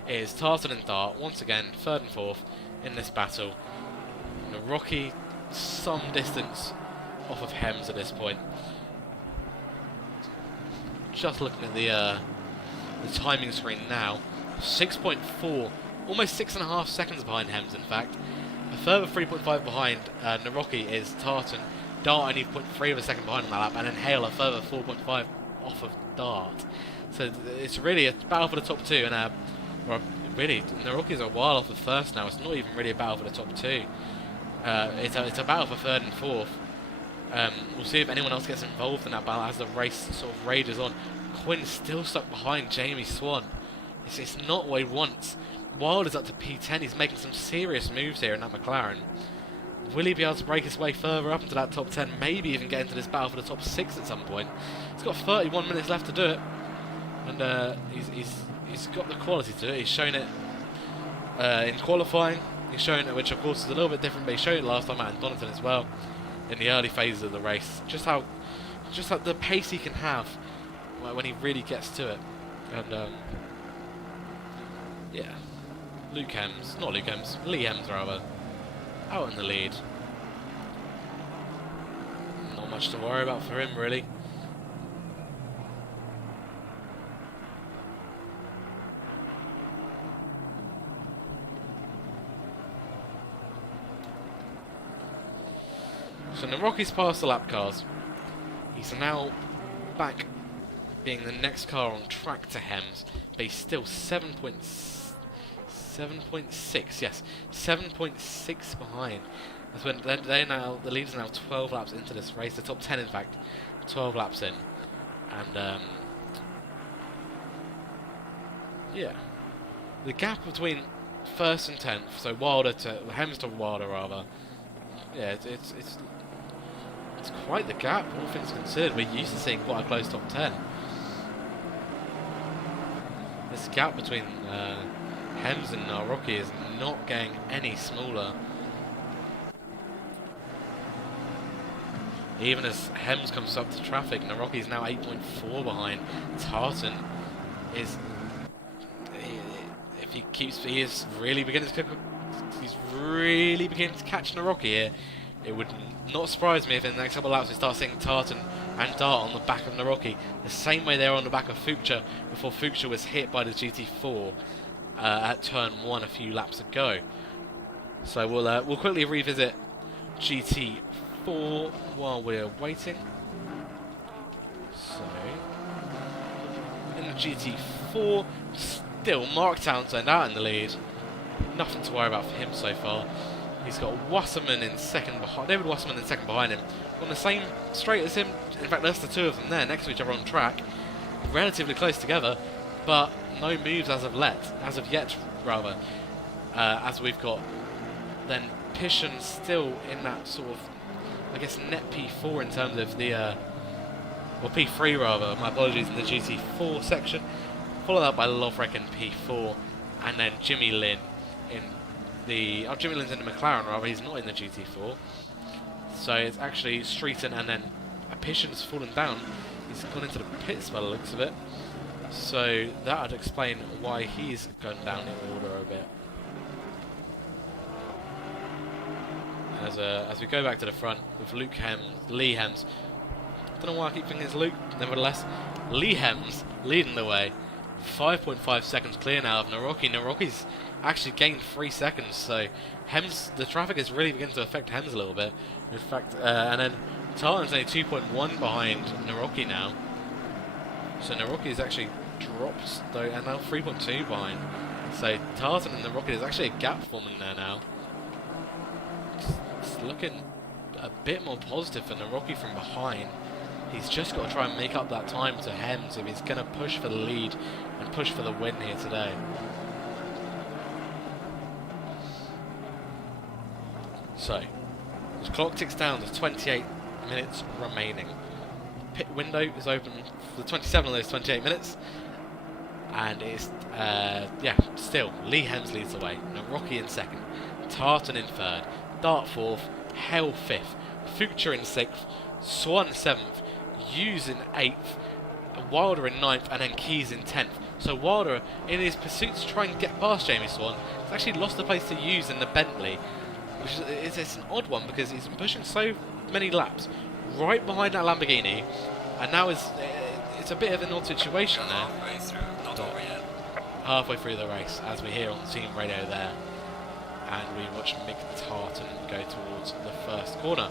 it is Tartan and Dart once again, third and fourth in this battle. Nurburgring some distance off of Hems at this point. Just looking at the timing screen now, 6.4, almost 6.5 seconds behind Hems in fact. A further 3.5 behind Nurburgring is Tartan. Dart only 0.3 of a second behind on that lap, and then Hale a further 4.5 off of Dart. So it's really a battle for the top two, and well, really, Nurburgring's a while off the first now. It's not even really a battle for the top two. It's a battle for third and fourth. We'll see if anyone else gets involved in that battle as the race sort of rages on. Quinn's still stuck behind Jamie Swan. It's not what he wants. Wild is up to P10. He's making some serious moves here in that McLaren. Will he be able to break his way further up into that top 10? Maybe even get into this battle for the top 6 at some point. He's got 31 minutes left to do it. And he's got the quality to do it. He's shown it in qualifying. He's shown it, which of course is a little bit different, but he showed it last time out in Donington as well, in the early phases of the race. Just how the pace he can have when he really gets to it. And yeah, Lee Hems rather, out in the lead. Not much to worry about for him really. So Nurburgring's past the lap cars. He's now back being the next car on track to Hems, but he's still 7.6, yes, 7.6 behind. That's when the lead's now 12 laps into this race, the top 10 in fact, 12 laps in. And yeah, the gap between first and 10th, so Hems to Wilder rather, yeah, it's quite the gap, all things considered. We're used to seeing quite a close top 10. This gap between Hems and Nurburgring is not getting any smaller. Even as Hems comes up to traffic, Naroki's now 8.4 behind. Tartan is, if he keeps, he is really beginning to catch Naroki here. It would not surprise me if in the next couple of laps we start seeing Tartan and Dart on the back of Naroki, the same way they were on the back of Fuchsia before Fuchsia was hit by the GT4 at turn 1 a few laps ago. So we'll quickly revisit GT4 while we're waiting. So in the GT4, still Mark Townsend out in the lead. Nothing to worry about for him so far. He's got Wasserman in second behind. David Wasserman in second behind him, on the same straight as him. In fact, there's the two of them there next to each other on track, relatively close together, but no moves as of yet, rather. As we've got then Pishan still in that sort of, I guess, net P4 in terms of the, well, P3 rather. My apologies, in the GT4 section, followed up by Lovrek in P4, and then Jimmy Lin in the, Jimmy Lin's in the McLaren rather, he's not in the GT4. So it's actually Streeton and then Pishan's fallen down. He's gone into the pits by the looks of it. So that would explain why he's gone down in order a bit. As we go back to the front with Lee Hems. I don't know why I keep thinking it's Luke, nevertheless. Lee Hems leading the way. 5.5 seconds clear now of Naroki. Naroki's actually gained 3 seconds, so Hems, the traffic is really beginning to affect Hems a little bit. In fact, and then Tartan's only 2.1 behind Naroki now. So Naroki is actually dropped, though, and now 3.2 behind. So Tartan and Naroki, there's actually a gap forming there now. It's looking a bit more positive for Naroki from behind. He's just got to try and make up that time to Hems if he's going to push for the lead and push for the win here today. So, the clock ticks down to 28 minutes remaining. Pit window is open for 27 of those 28 minutes. And it's, still, Lee Hems leads the way. Naroki in second. Tartan in third. Dart fourth. Hale fifth. Future in 6th. Swan 7th. Hughes in 8th. Wilder in 9th. And then Keys in 10th. So Wilder, in his pursuit to try and get past Jamie Swan, has actually lost the place to Hughes in the Bentley. Which is it's an odd one because he's been pushing so many laps right behind that Lamborghini. And now it's a bit of an odd situation there. Halfway through, not over yet. Halfway through the race, as we hear on the team radio there. And we watch Mick Tartan go towards the first corner.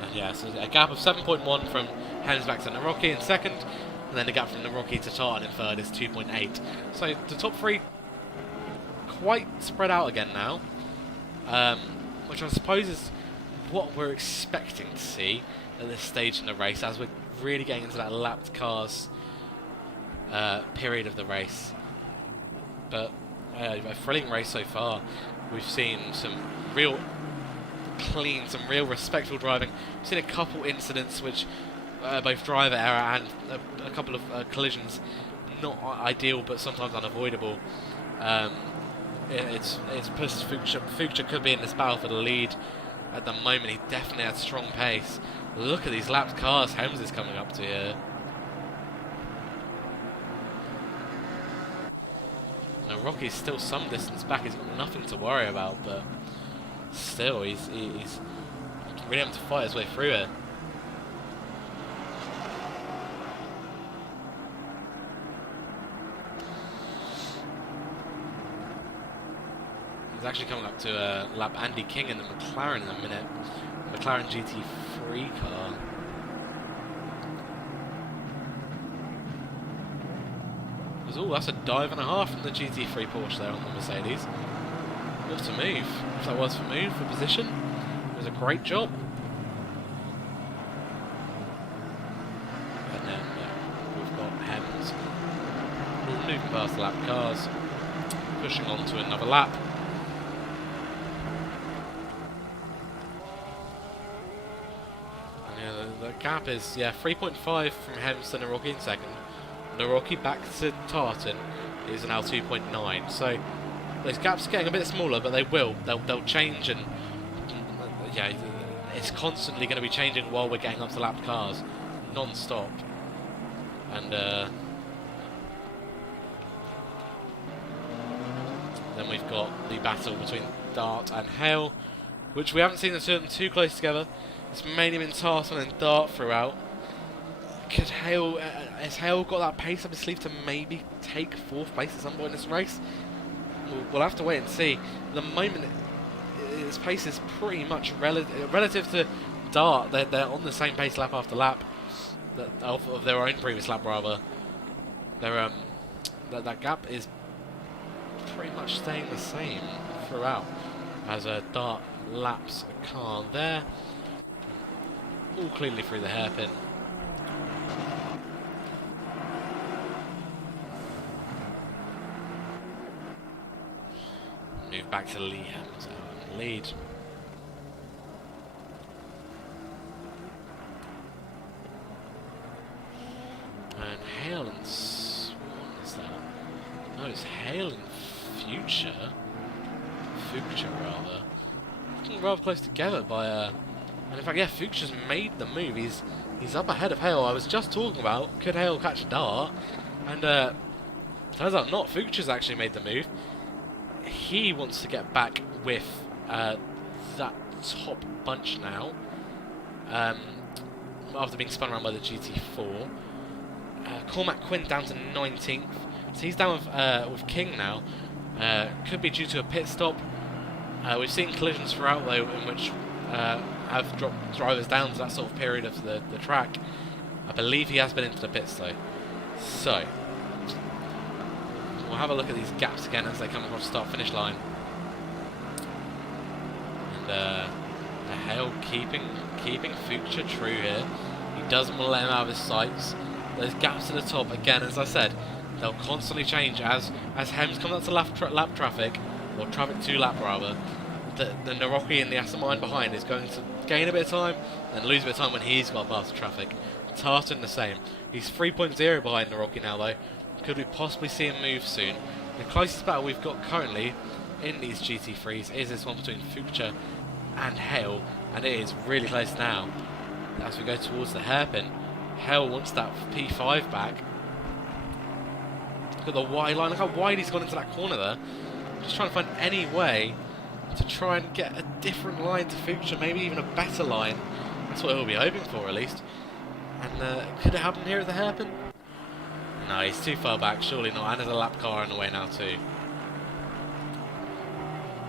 And yeah, so a gap of 7.1 from Hems back to Naroki in second, and then the gap from Naroki to Tartan in third is 2.8. So the top three quite spread out again now, which I suppose is what we're expecting to see at this stage in the race, as we're really getting into that lapped cars period of the race. But a thrilling race so far. We've seen some real clean, some real respectful driving. We've seen a couple incidents which both driver error and a couple of collisions, not ideal but sometimes unavoidable. It's pushed Fuchsia. Fuchsia could be in this battle for the lead at the moment. He definitely had strong pace. Look at these lapped cars Hems is coming up to here. Now Rocky's still some distance back. He's got nothing to worry about, but still he's really having to fight his way through it. He's actually coming up to lap Andy King in the McLaren in a minute. McLaren GT3 car. Oh, that's a dive and a half from the GT3 Porsche there on the Mercedes. What a move. If that was for move, for position, it was a great job. And then we've got Hems moving past the lap cars, pushing on to another lap. The gap is 3.5 from Hems to Naroki in second. Naroki back to Tartan is now 2.9. So those gaps are getting a bit smaller, but they will. They'll change, and yeah, it's constantly going to be changing while we're getting up to lapped cars, non-stop. And then we've got the battle between Dart and Hale, which we haven't seen the two of them too close together. It's mainly been Tartan and Dart throughout. Could Hale, has Hale got that pace up his sleeve to maybe take 4th place at some point in this race? We'll have to wait and see. At the moment, his pace is pretty much relative to Dart. They're on the same pace lap after lap of their own previous lap, rather. That gap is pretty much staying the same throughout, as Dart laps a car there, all cleanly through the hairpin. Move back to Liam's lead. And Hale and Swan, is that? No, it's Hale and Future rather. Looking rather close together by and in fact, yeah, Future's made the move. He's up ahead of Hale. I was just talking about, could Hale catch Dart? And turns out not. Future's actually made the move. He wants to get back with that top bunch now, after being spun around by the GT4. Cormac Quinn down to 19th, so he's down with King now. Could be due to a pit stop. We've seen collisions throughout though, in which have dropped drivers down to that sort of period of the track. I believe he has been into the pits though. So we'll have a look at these gaps again as they come across the start-finish line. And Hale keeping Future true here. He doesn't want to let him out of his sights. Those gaps at the top, again, as I said, they'll constantly change as Hems comes up to lap traffic, or traffic to lap rather. The Nurburgring and the Assamine behind is going to gain a bit of time and lose a bit of time when he's got past the traffic. Tartan the same. He's 3.0 behind Nurburgring now though. Could we possibly see him move soon? The closest battle we've got currently in these GT3s is this one between Future and Hale, and it is really close now as we go towards the hairpin. Hale wants that P5 back. Look at the wide line, look how wide he's gone into that corner there. Just trying to find any way to try and get a different line to Future, maybe even a better line. That's what he'll be hoping for at least. And could it happen here at the hairpin? No, he's too far back, surely not. And there's a lap car in the way now too.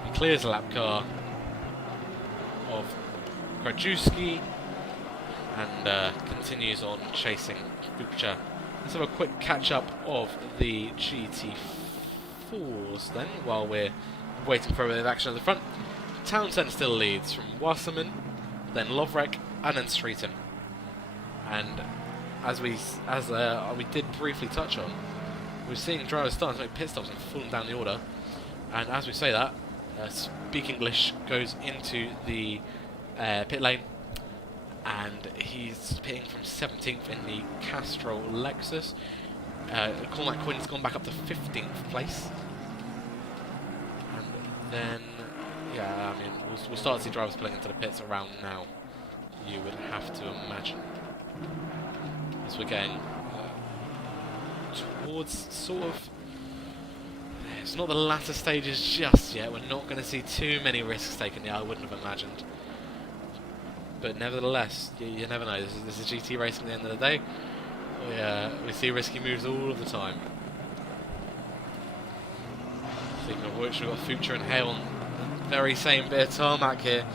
He clears the lap car of Krajewski and continues on chasing Future. Let's have a quick catch up of the GT4s then, while we're waiting for a bit of action at the front. Townsend still leads from Wasserman, then Lovrek, and then Streeton. And as we did briefly touch on, we're seeing drivers starting to make pit stops and falling down the order. And as we say that, Speak English goes into the pit lane, and he's pitting from 17th in the Castrol Lexus. Cormac Quinn's gone back up to 15th place. And then, yeah, I mean, we'll start to see drivers pulling into the pits around now, you would have to imagine. As we're getting towards sort of, it's not the latter stages just yet. We're not going to see too many risks taken yet, I wouldn't have imagined. But nevertheless, you never know. This is GT racing at the end of the day. We see risky moves all of the time. Speaking of which, we've got Future and Hale on the very same bit of tarmac here.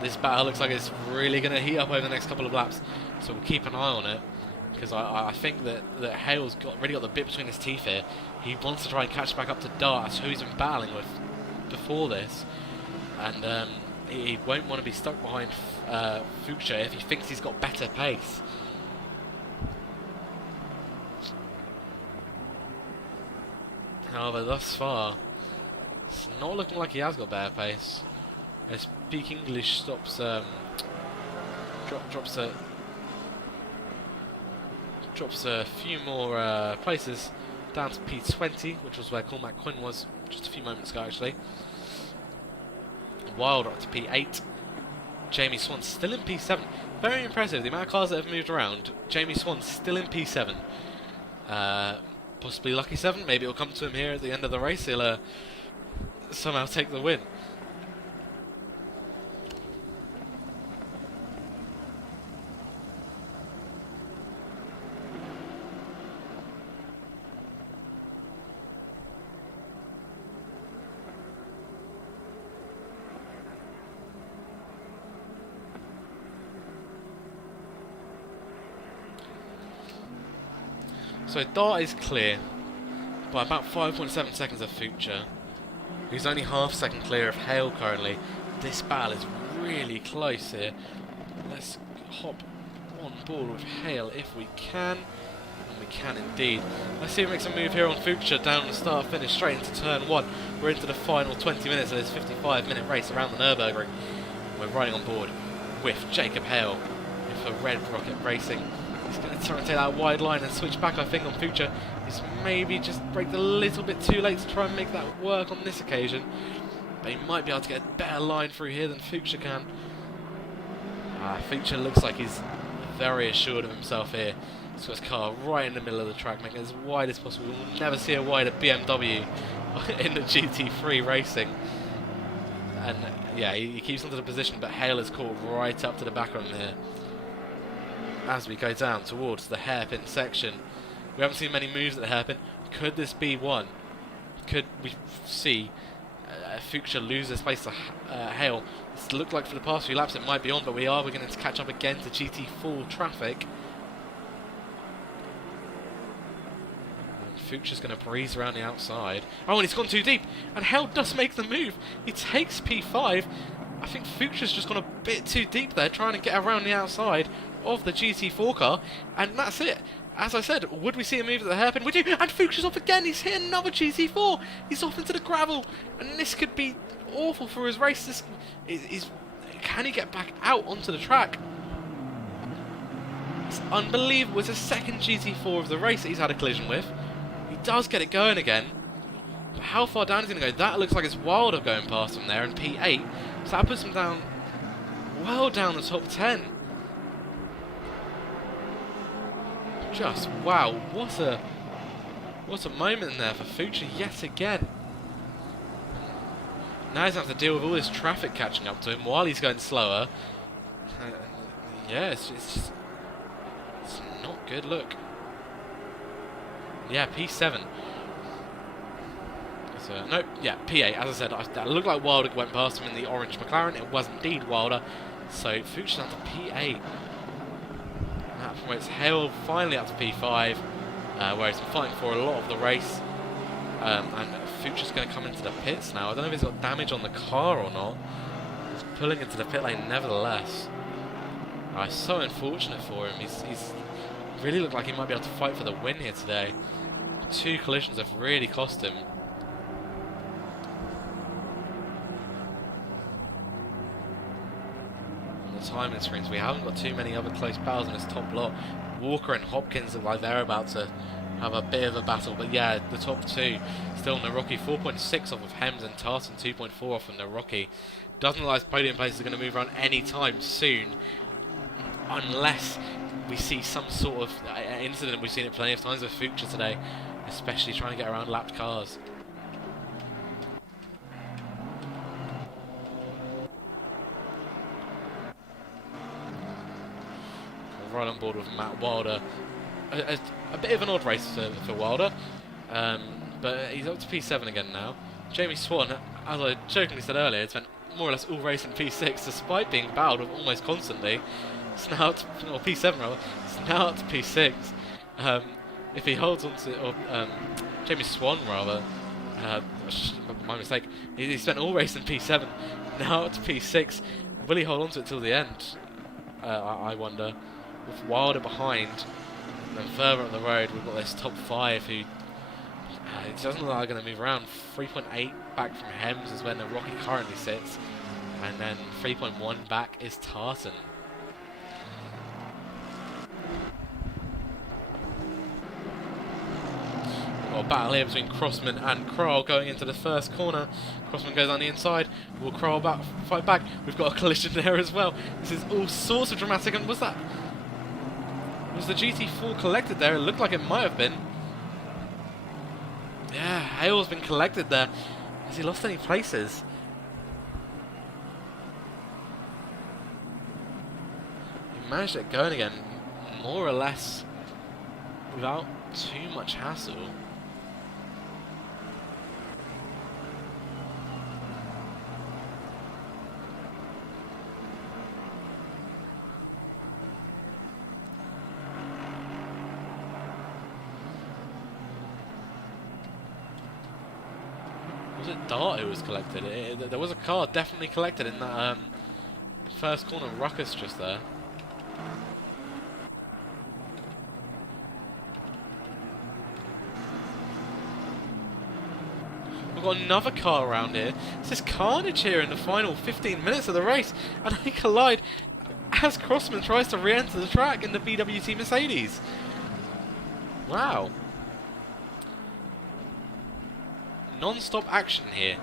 This battle looks like it's really going to heat up over the next couple of laps, so we'll keep an eye on it. Because I think that Hale's really got the bit between his teeth here. He wants to try and catch back up to Dart, that's who he's been battling with before this. And he won't want to be stuck behind Future if he thinks he's got better pace. However, thus far, it's not looking like he has got better pace. As Speak English stops, drops a few more places down to P20, which was where Cormac Quinn was just a few moments ago, actually. Wilder up to P8. Jamie Swan still in P7. Very impressive, the amount of cars that have moved around. Jamie Swan still in P7. Possibly lucky 7. Maybe it'll come to him here at the end of the race. He'll somehow take the win. So Dart is clear by about 5.7 seconds of Future, who's only half second clear of Hale currently. This battle is really close here. Let's hop on board with Hale if we can, and we can indeed. Let's see who makes a move here on Future down the start finish straight into turn 1. We're into the final 20 minutes of this 55-minute race around the Nurburgring. We're riding on board with Jacob Hale for Red Rocket Racing. He's going to try and take that wide line and switch back, I think, on Future. He's maybe just braked a little bit too late to try and make that work on this occasion. But he might be able to get a better line through here than Future can. Future looks like he's very assured of himself here. He's got his car right in the middle of the track, making it as wide as possible. We'll never see a wider BMW in the GT3 racing. And yeah, he keeps onto the position, but Hale is caught right up to the back of him here. As we go down towards the hairpin section, we haven't seen many moves at the hairpin. Could this be one? Could we see Future lose his space to Hale? It's looked like for the past few laps it might be on, but we're going to catch up again to GT4 traffic. And Future's going to breeze around the outside. Oh, and he's gone too deep, and Hale does make the move. He takes P5. I think Future's just gone a bit too deep there, trying to get around the outside of the GT4 car, and that's it. As I said, would we see a move at the hairpin? We do, and Future's off again. He's hit another GT4. He's off into the gravel, and this could be awful for his race. This is can he get back out onto the track? It's unbelievable. It's the second GT4 of the race that he's had a collision with. He does get it going again, but how far down is he going to go? That looks like it's Wilder going past him there in P8, so that puts him down, well down the top 10. Just wow, what a moment there for Future yet again. Now he's going to have to deal with all this traffic catching up to him while he's going slower. Yeah, it's not good. Look. Yeah, P7. So, nope, yeah, P8. As I said, that looked like Wilder went past him in the orange McLaren. It was indeed Wilder. So Future's down to P8. That promotes Hale finally up to P5, where he's been fighting for a lot of the race. And Future's going to come into the pits now. I don't know if he's got damage on the car or not. He's pulling into the pit lane nevertheless. It's so unfortunate for him. He's really looked like he might be able to fight for the win here today. 2 collisions have really cost him. Timing screens, we haven't got too many other close battles in this top lot. Walker and Hopkins look like they're about to have a bit of a battle, but yeah, the top 2 still in the Rocky. 4.6 off of Hems and Tartan, 2.4 off from the Rocky. Doesn't look like podium places are going to move around anytime soon, unless we see some sort of incident. We've seen it plenty of times with Future today, especially trying to get around lapped cars. Right on board with Matt Wilder. A bit of an odd race for Wilder, but he's up to P7 again now. Jamie Swan, as I jokingly said earlier, spent more or less all race in P6 despite being battled with almost constantly. It's now up to, or P7 rather, it's now up to P6. If he holds on to, or Jamie Swan rather, my mistake, he spent all race in P7, now up to P6. Will he hold on to it till the end? I wonder. With Wilder behind, and further up the road, we've got this top 5 who it doesn't look like they're going to move around. 3.8 back from Hems is when the Rocky currently sits, and then 3.1 back is Tartan. got a battle here between Crossman and Kroll going into the first corner. Crossman goes on the inside. Will Kroll fight back? We've got a collision there as well. This is all sorts of dramatic. And was the GT4 collected there? It looked like it might have been. Yeah, Hale's been collected there. Has he lost any places? He managed to get going again, more or less without too much hassle. Was it Dart who was collected? There was a car definitely collected in that first corner ruckus just there. We've got another car around here. This is carnage here in the final 15 minutes of the race, and they collide as Crossman tries to re-enter the track in the BWT Mercedes. Wow. Non-stop action here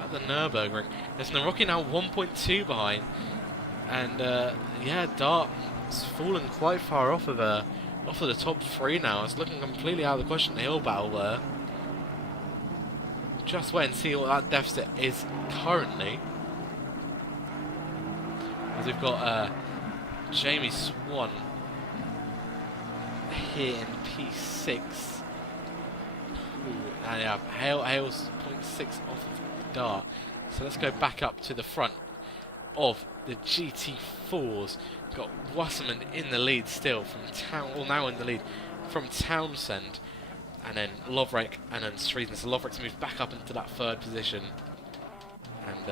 at the Nurburgring. There's Nurburgring now 1.2 behind, and yeah, Dart has fallen quite far off of the top three now. It's looking completely out of the question, the hill battle there. Just wait and see what that deficit is currently. As we've got Jamie Swan here in P6. Ooh, and yeah, Hale's 0.6 off of Dart. So let's go back up to the front of the GT4s. We've got Wasserman in the lead still from now in the lead from Townsend. And then Lovrek and then Streeten. So Lovrek's moved back up into that third position. And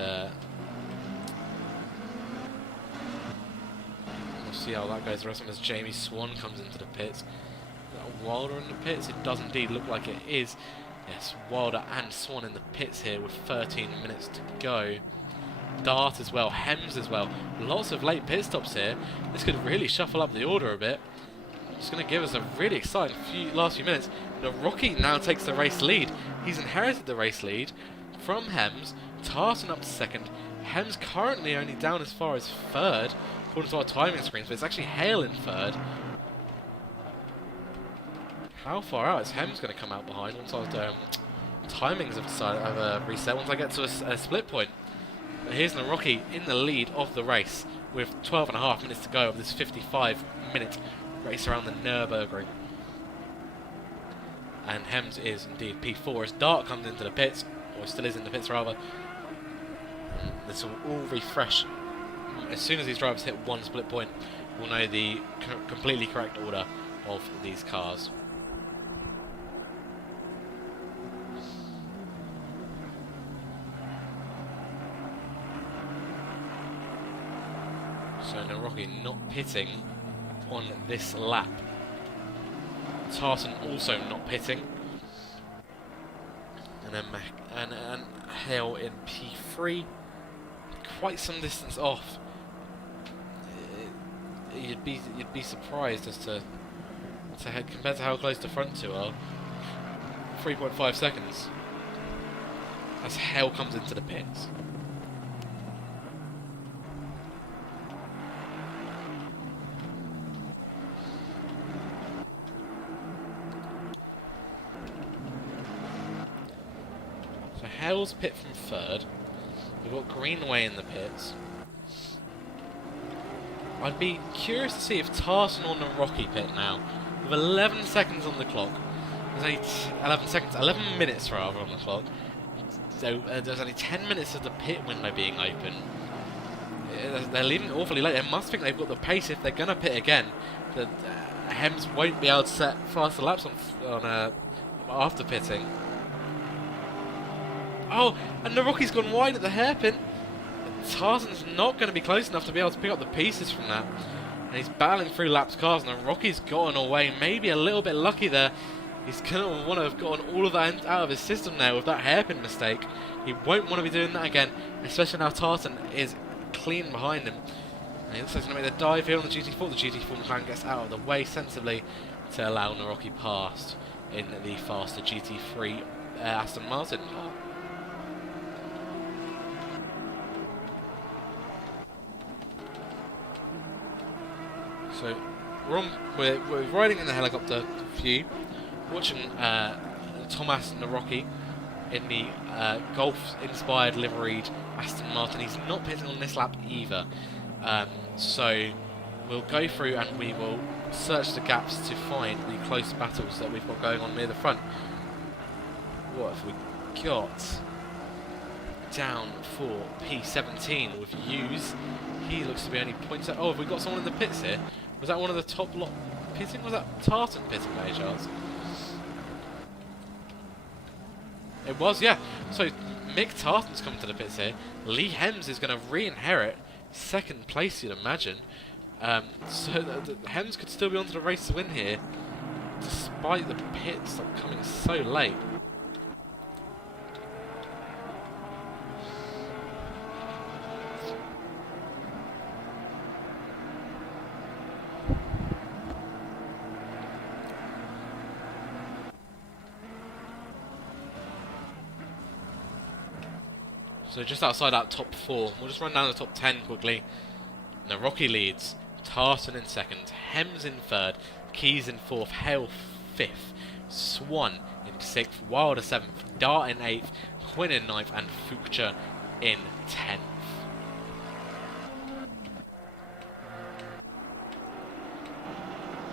we'll see how that goes. The rest of them as Jamie Swan comes into the pits. Wilder in the pits? It does indeed look like it is. Yes, Wilder and Swan in the pits here with 13 minutes to go. Dart as well, Hems as well. Lots of late pit stops here. This could really shuffle up the order a bit. It's going to give us a really exciting last few minutes. Rocky now takes the race lead. He's inherited the race lead from Hems. Tartan up to second. Hems currently only down as far as third, according to our timing screens, but it's actually Hale in third. How far out is Hems going to come out behind once our timings have reset, once I get to a split point? But here's Rocky in the lead of the race with 12.5 minutes to go of this 55-minute race around the Nurburgring. And Hems is indeed P4 as Dart comes into the pits, or still is in the pits rather. This will all refresh. As soon as these drivers hit one split point, we'll know the completely correct order of these cars. So Rocky not pitting on this lap. Tartan also not pitting. And then and Hale in P3. Quite some distance off. You'd be surprised as to compared to how close the front two are. 3.5 seconds. As Hale comes into the pits. Hale's pit from third. We've got Greenway in the pits. I'd be curious to see if Tartan on the Rocky pit now. With 11 seconds on the clock. There's only 11 minutes rather on the clock. So there's only 10 minutes of the pit window being open. They're leaving awfully late. They must think they've got the pace if they're going to pit again. The Hems won't be able to set faster laps on after pitting. Oh, and the Rocky's gone wide at the hairpin. Tartan's not going to be close enough to be able to pick up the pieces from that. And he's battling through laps cars, and the Rocky's gotten away. Maybe a little bit lucky there. He's going to want to have gotten all of that out of his system now with that hairpin mistake. He won't want to be doing that again, especially now Tartan is clean behind him. And he looks like he's going to make the dive here on the GT4. The GT4 McLaren gets out of the way sensibly to allow Naroki past in the faster GT3 Aston Martin car. So we're riding in the helicopter view, watching Thomas Narocki in the Golf-inspired liveried Aston Martin. He's not pitting on this lap either, so we'll go through and we will search the gaps to find the close battles that we've got going on near the front. What have we got? Down for P17 with Hughes. He looks to be only points out. Oh, have we got someone in the pits here? Was that one of the top lot pitting? Was that Tartan pitting by any chance? It was, yeah. So Mick Tartan's coming to the pits here. Lee Hems is going to re-inherit second place, you'd imagine. So Hems could still be onto the race to win here, despite the pits coming so late. So just outside that top 4, we'll just run down the top 10 quickly. Narocki leads, Tartan in 2nd, Hems in 3rd, Keys in 4th, Hale 5th, Swan in 6th, Wilder 7th, Dart in 8th, Quinn in 9th, and Fuchsia in 10th.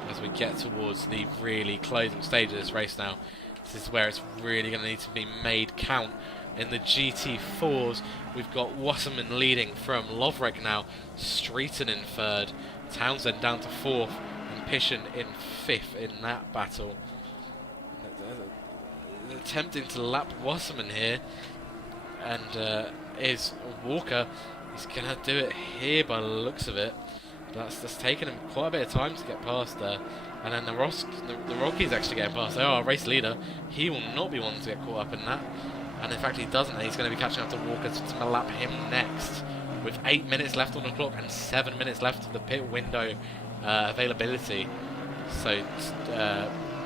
As we get towards the really closing stage of this race now, this is where it's really going to need to be made count. In the GT4s, we've got Wasserman leading from Lovrek now, Streeton in 3rd, Townsend down to 4th, and Pishin in 5th in that battle. Attempting to lap Wasserman here, and is Walker. He's going to do it here by the looks of it. That's taken him quite a bit of time to get past there. And then the Rocky's actually getting past. They are our race leader. He will not be one to get caught up in that. And in fact he doesn't, he's going to be catching up to Walker to lap him next, with 8 minutes left on the clock and 7 minutes left of the pit window availability. So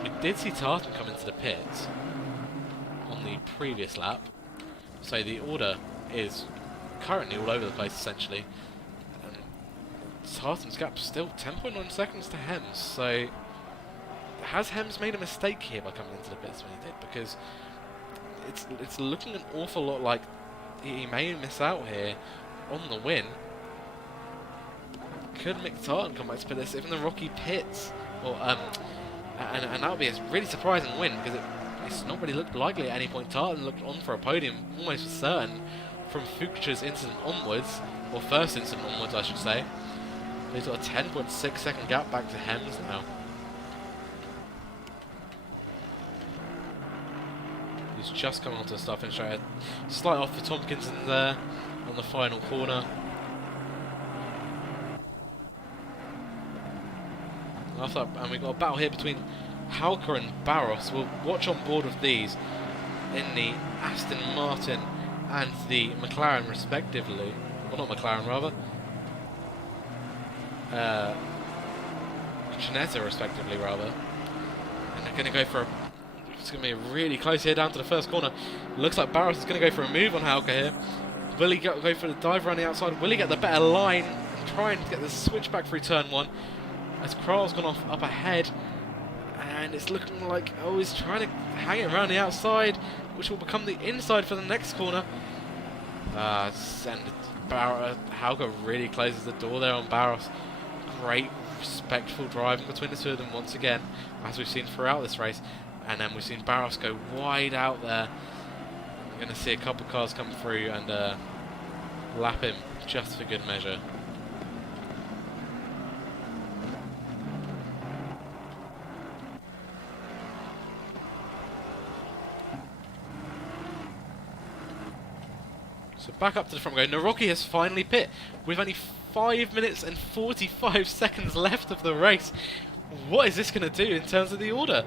we did see Tartan come into the pits on the previous lap, so the order is currently all over the place essentially. Tartan's gap still 10.9 seconds to Hems, so has Hems made a mistake here by coming into the pits when he did? Because it's looking an awful lot like he may miss out here on the win. Could Mick Tartan come back to pit this? Even the Rocky pits, or and that would be a really surprising win, because it's not really looked likely at any point. Tartan looked on for a podium almost for certain from Fuchsia's incident onwards, or first incident onwards I should say. He's got a 10.6 second gap back to Hems now. He's just coming onto the start finish straight. Slight off for Tompkins in there on the final corner. And we've got a battle here between Hauke and Barros. We'll watch on board of these in the Aston Martin and the McLaren respectively. Well, not McLaren rather. Ginetta respectively rather. And they're going to go for a... It's going to be really close here down to the first corner. Looks like Barros is going to go for a move on Hauke here. Will he go for the dive around the outside? Will he get the better line and try and get the switch back through turn 1? As Kral's gone off up ahead. And it's looking like, oh, he's trying to hang it around the outside, which will become the inside for the next corner. And Hauke really closes the door there on Barros. Great, respectful driving between the two of them once again, as we've seen throughout this race. And then we've seen Barros go wide out there. We're going to see a couple of cars come through and lap him just for good measure. So back up to the front go. Narocki has finally pit with only 5 minutes and 45 seconds left of the race. What is this going to do in terms of the order?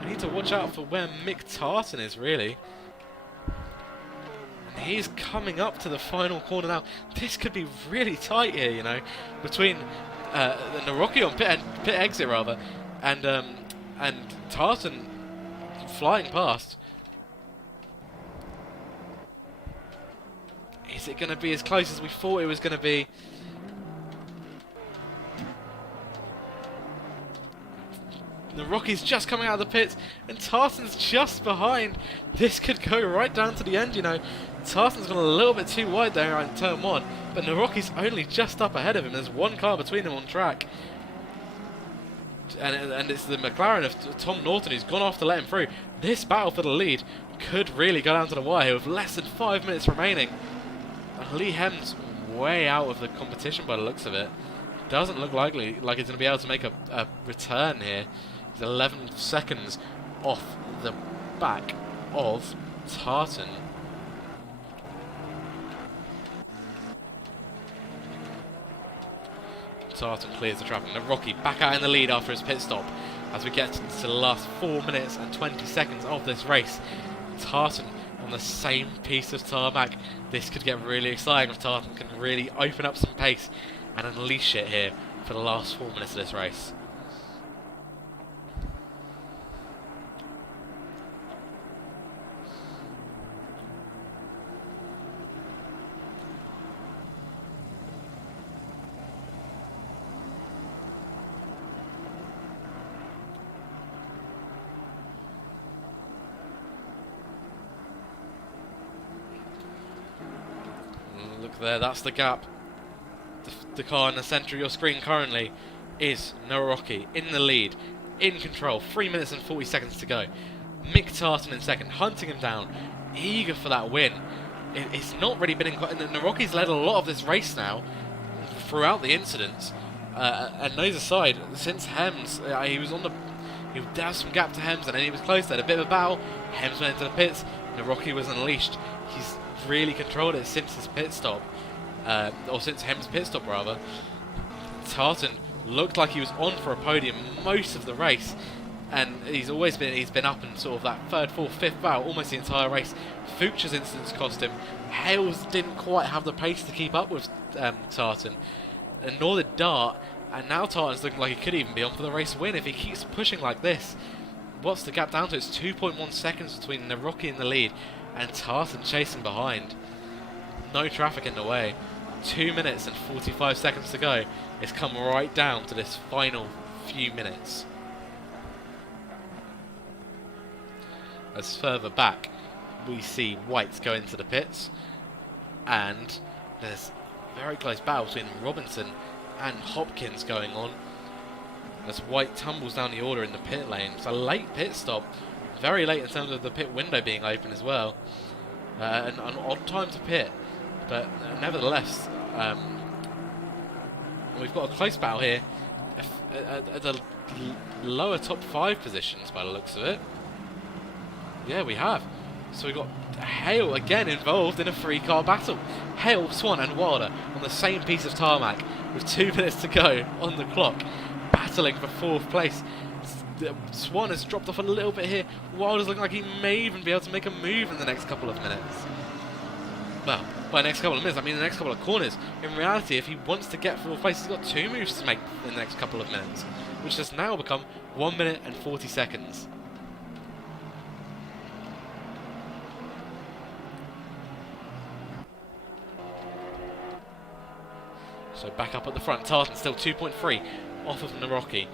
I need to watch out for where Mick Tartan is, really. And he's coming up to the final corner now. This could be really tight here, you know, between the Narocki on pit exit rather, and and Tartan flying past. Is it going to be as close as we thought it was going to be? The Rocky's just coming out of the pits, and Tartan's just behind. This could go right down to the end, you know. Tartan's gone a little bit too wide there in turn 1, but Naroki's only just up ahead of him. There's one car between them on track. And it's the McLaren of Tom Norton who's gone off to let him through. This battle for the lead could really go down to the wire with less than 5 minutes remaining. Lee Hem's way out of the competition by the looks of it. Doesn't look likely like he's going to be able to make a return here. He's 11 seconds off the back of Tartan. Tartan clears the traffic. And Rocky back out in the lead after his pit stop as we get to the last 4 minutes and 20 seconds of this race. Tartan on the same piece of tarmac. This could get really exciting if Tartan can really open up some pace and unleash it here for the last 4 minutes of this race. Look there, that's the gap. The car in the centre of your screen currently is Naroki in the lead, in control, 3 minutes and 40 seconds to go. Mick Tartan in second, hunting him down, eager for that win. It's not really been in... Naroki's led a lot of this race now, throughout the incidents. And those aside, since Hems, he was on the... He had some gap to Hems and then he was close, they had a bit of a battle. Hems went into the pits, Naroki was unleashed. He's really controlled it since his pit stop, or since Hem's pit stop rather. Tartan looked like he was on for a podium most of the race, and he's been up in sort of that third, fourth, fifth battle almost the entire race. Fuchs's incidents cost him. Hales didn't quite have the pace to keep up with Tartan, and nor did Dart. And now Tartan's looking like he could even be on for the race win if he keeps pushing like this. What's the gap down to? It's 2.1 seconds between Naroki in the lead and Tartan chasing behind. No traffic in the way. 2 minutes and 45 seconds to go. It's come right down to this final few minutes. As further back, we see White go into the pits, and there's a very close battle between Robinson and Hopkins going on. As White tumbles down the order in the pit lane. It's a late pit stop. Very late in terms of the pit window being open as well. An odd time to pit. But nevertheless, we've got a close battle here at the lower top 5 positions by the looks of it. Yeah, we have. So we've got Hale again involved in a 3-car battle. Hale, Swan and Wilder on the same piece of tarmac with 2 minutes to go on the clock, battling for 4th place. Swan has dropped off a little bit here. Wilder's looking like he may even be able to make a move in the next couple of minutes. Well, by the next couple of minutes, I mean the next couple of corners. In reality, if he wants to get 4th place, he's got 2 moves to make in the next couple of minutes, which has now become 1 minute and 40 seconds. So back up at the front, Tartan still 2.3 off of Naroki.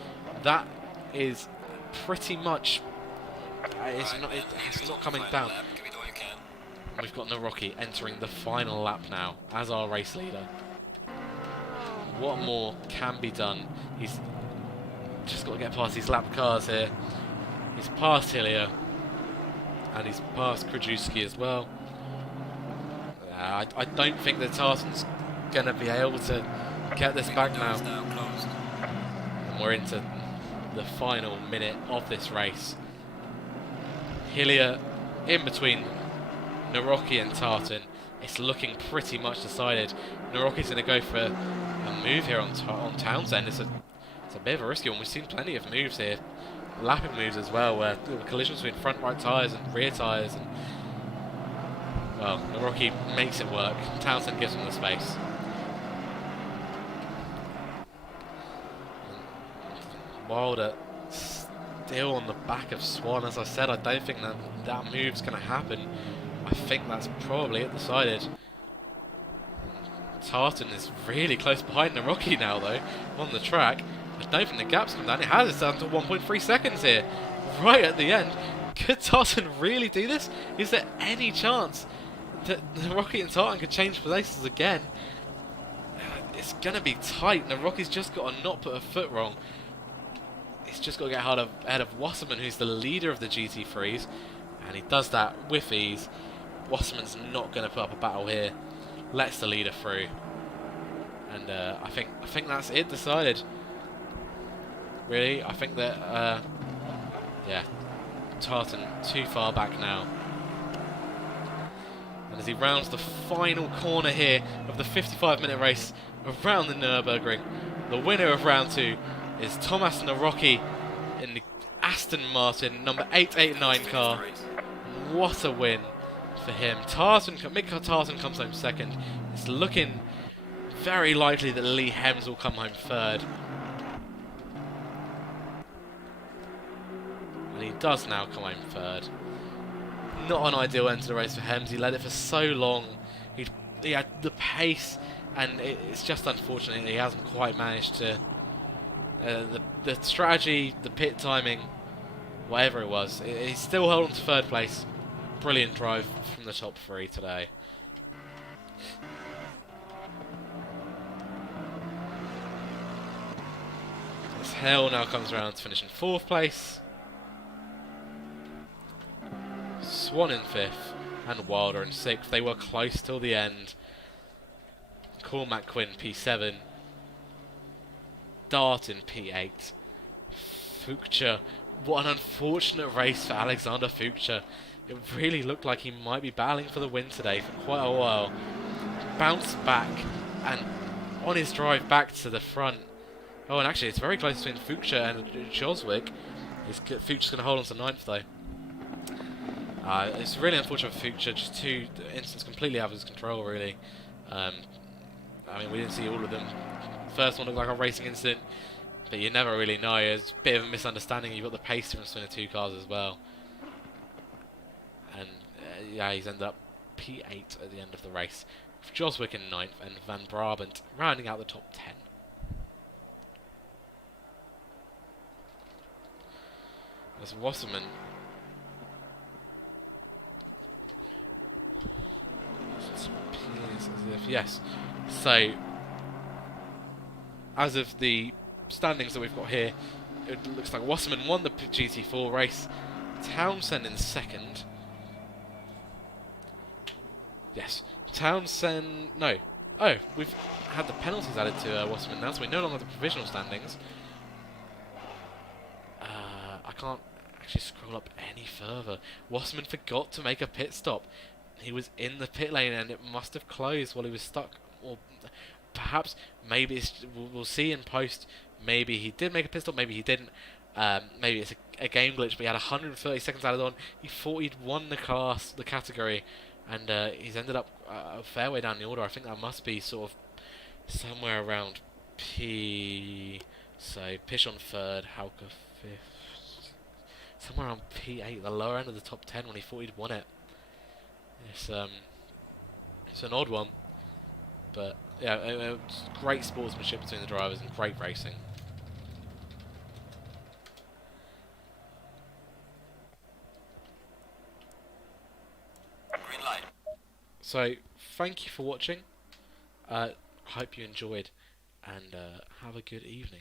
That is pretty much... it's not coming down. We've got Naroki entering the final lap now as our race leader. What more can be done? He's just got to get past these lap cars here. He's past Hillier, and he's past Krajewski as well. I don't think that Tartan's going to be able to get this back now. And we're into the final minute of this race. Hillier in between Naroki and Tartan. It's looking pretty much decided. Naroki's going to go for a move here on Townsend. It's a bit of a risky one. We've seen plenty of moves here, lapping moves as well, where collisions between front right tyres and rear tyres. And well, Naroki makes it work. Townsend gives him the space. Wilder still on the back of Swan. As I said, I don't think that move's going to happen. I think that's probably it decided. Tartan is really close behind Naroki now, though, on the track. I don't think the gap's come down. It has it down to 1.3 seconds here, right at the end. Could Tartan really do this? Is there any chance that Naroki and Tartan could change places again? It's going to be tight. Naroki's just got to not put a foot wrong. He's just got to get ahead of Wasserman, who's the leader of the GT3s, and he does that with ease. Wasserman's not going to put up a battle here. Lets the leader through, and I think that's it decided. Really, I think that yeah, Tartan too far back now. And as he rounds the final corner here of the 55-minute race around the Nurburgring, the winner of round 2 is Thomas Naroki in the Aston Martin number 889 car. What a win for him. Mick Tartan comes home second. It's looking very likely that Lee Hems will come home third. And he does now come home third. Not an ideal end to the race for Hems. He led it for so long. He had the pace, and it's just unfortunate he hasn't quite managed to... the strategy, the pit timing, whatever it was, he's still holding to third place. Brilliant drive from the top 3 today. As Hell now comes around to finish in 4th place. Swan in 5th and Wilder in 6th. They were close till the end. Cormac Quinn P7. Dart in P8. Fuchsia. What an unfortunate race for Alexander Fuchsia. It really looked like he might be battling for the win today for quite a while. Bounced back, and on his drive back to the front. Oh, and actually it's very close between Fuchsia and Joswick. Fuchsia's going to hold on to 9th though. It's really unfortunate for Fuchsia. Just 2 incidents completely out of his control, really. I mean, we didn't see all of them. First one looked like a racing incident, but you never really know. It's a bit of a misunderstanding. You've got the pace difference between the 2 cars as well. And yeah, he's ended up P8 at the end of the race. With Joswick in 9th and Van Brabant rounding out the top 10. As Wasserman yes. So as of the standings that we've got here, it looks like Wasserman won the GT4 race. Townsend in 2nd. Yes, Townsend... No. Oh, we've had the penalties added to Wasserman now, so we no longer have the provisional standings. I can't actually scroll up any further. Wasserman forgot to make a pit stop. He was in the pit lane and it must have closed while he was stuck. Or perhaps, maybe it's, we'll see in post, maybe he did make a pit stop, maybe he didn't. Maybe it's a game glitch, but he had 130 seconds added on. He thought he'd won the category, and he's ended up a fair way down the order. I think that must be sort of somewhere around P... So, Pichon 3rd, Hauke 5th. Somewhere around P8, the lower end of the top 10 when he thought he'd won it. It's an odd one, but yeah, it's great sportsmanship between the drivers and great racing. Green light. So, thank you for watching. Hope you enjoyed, and have a good evening.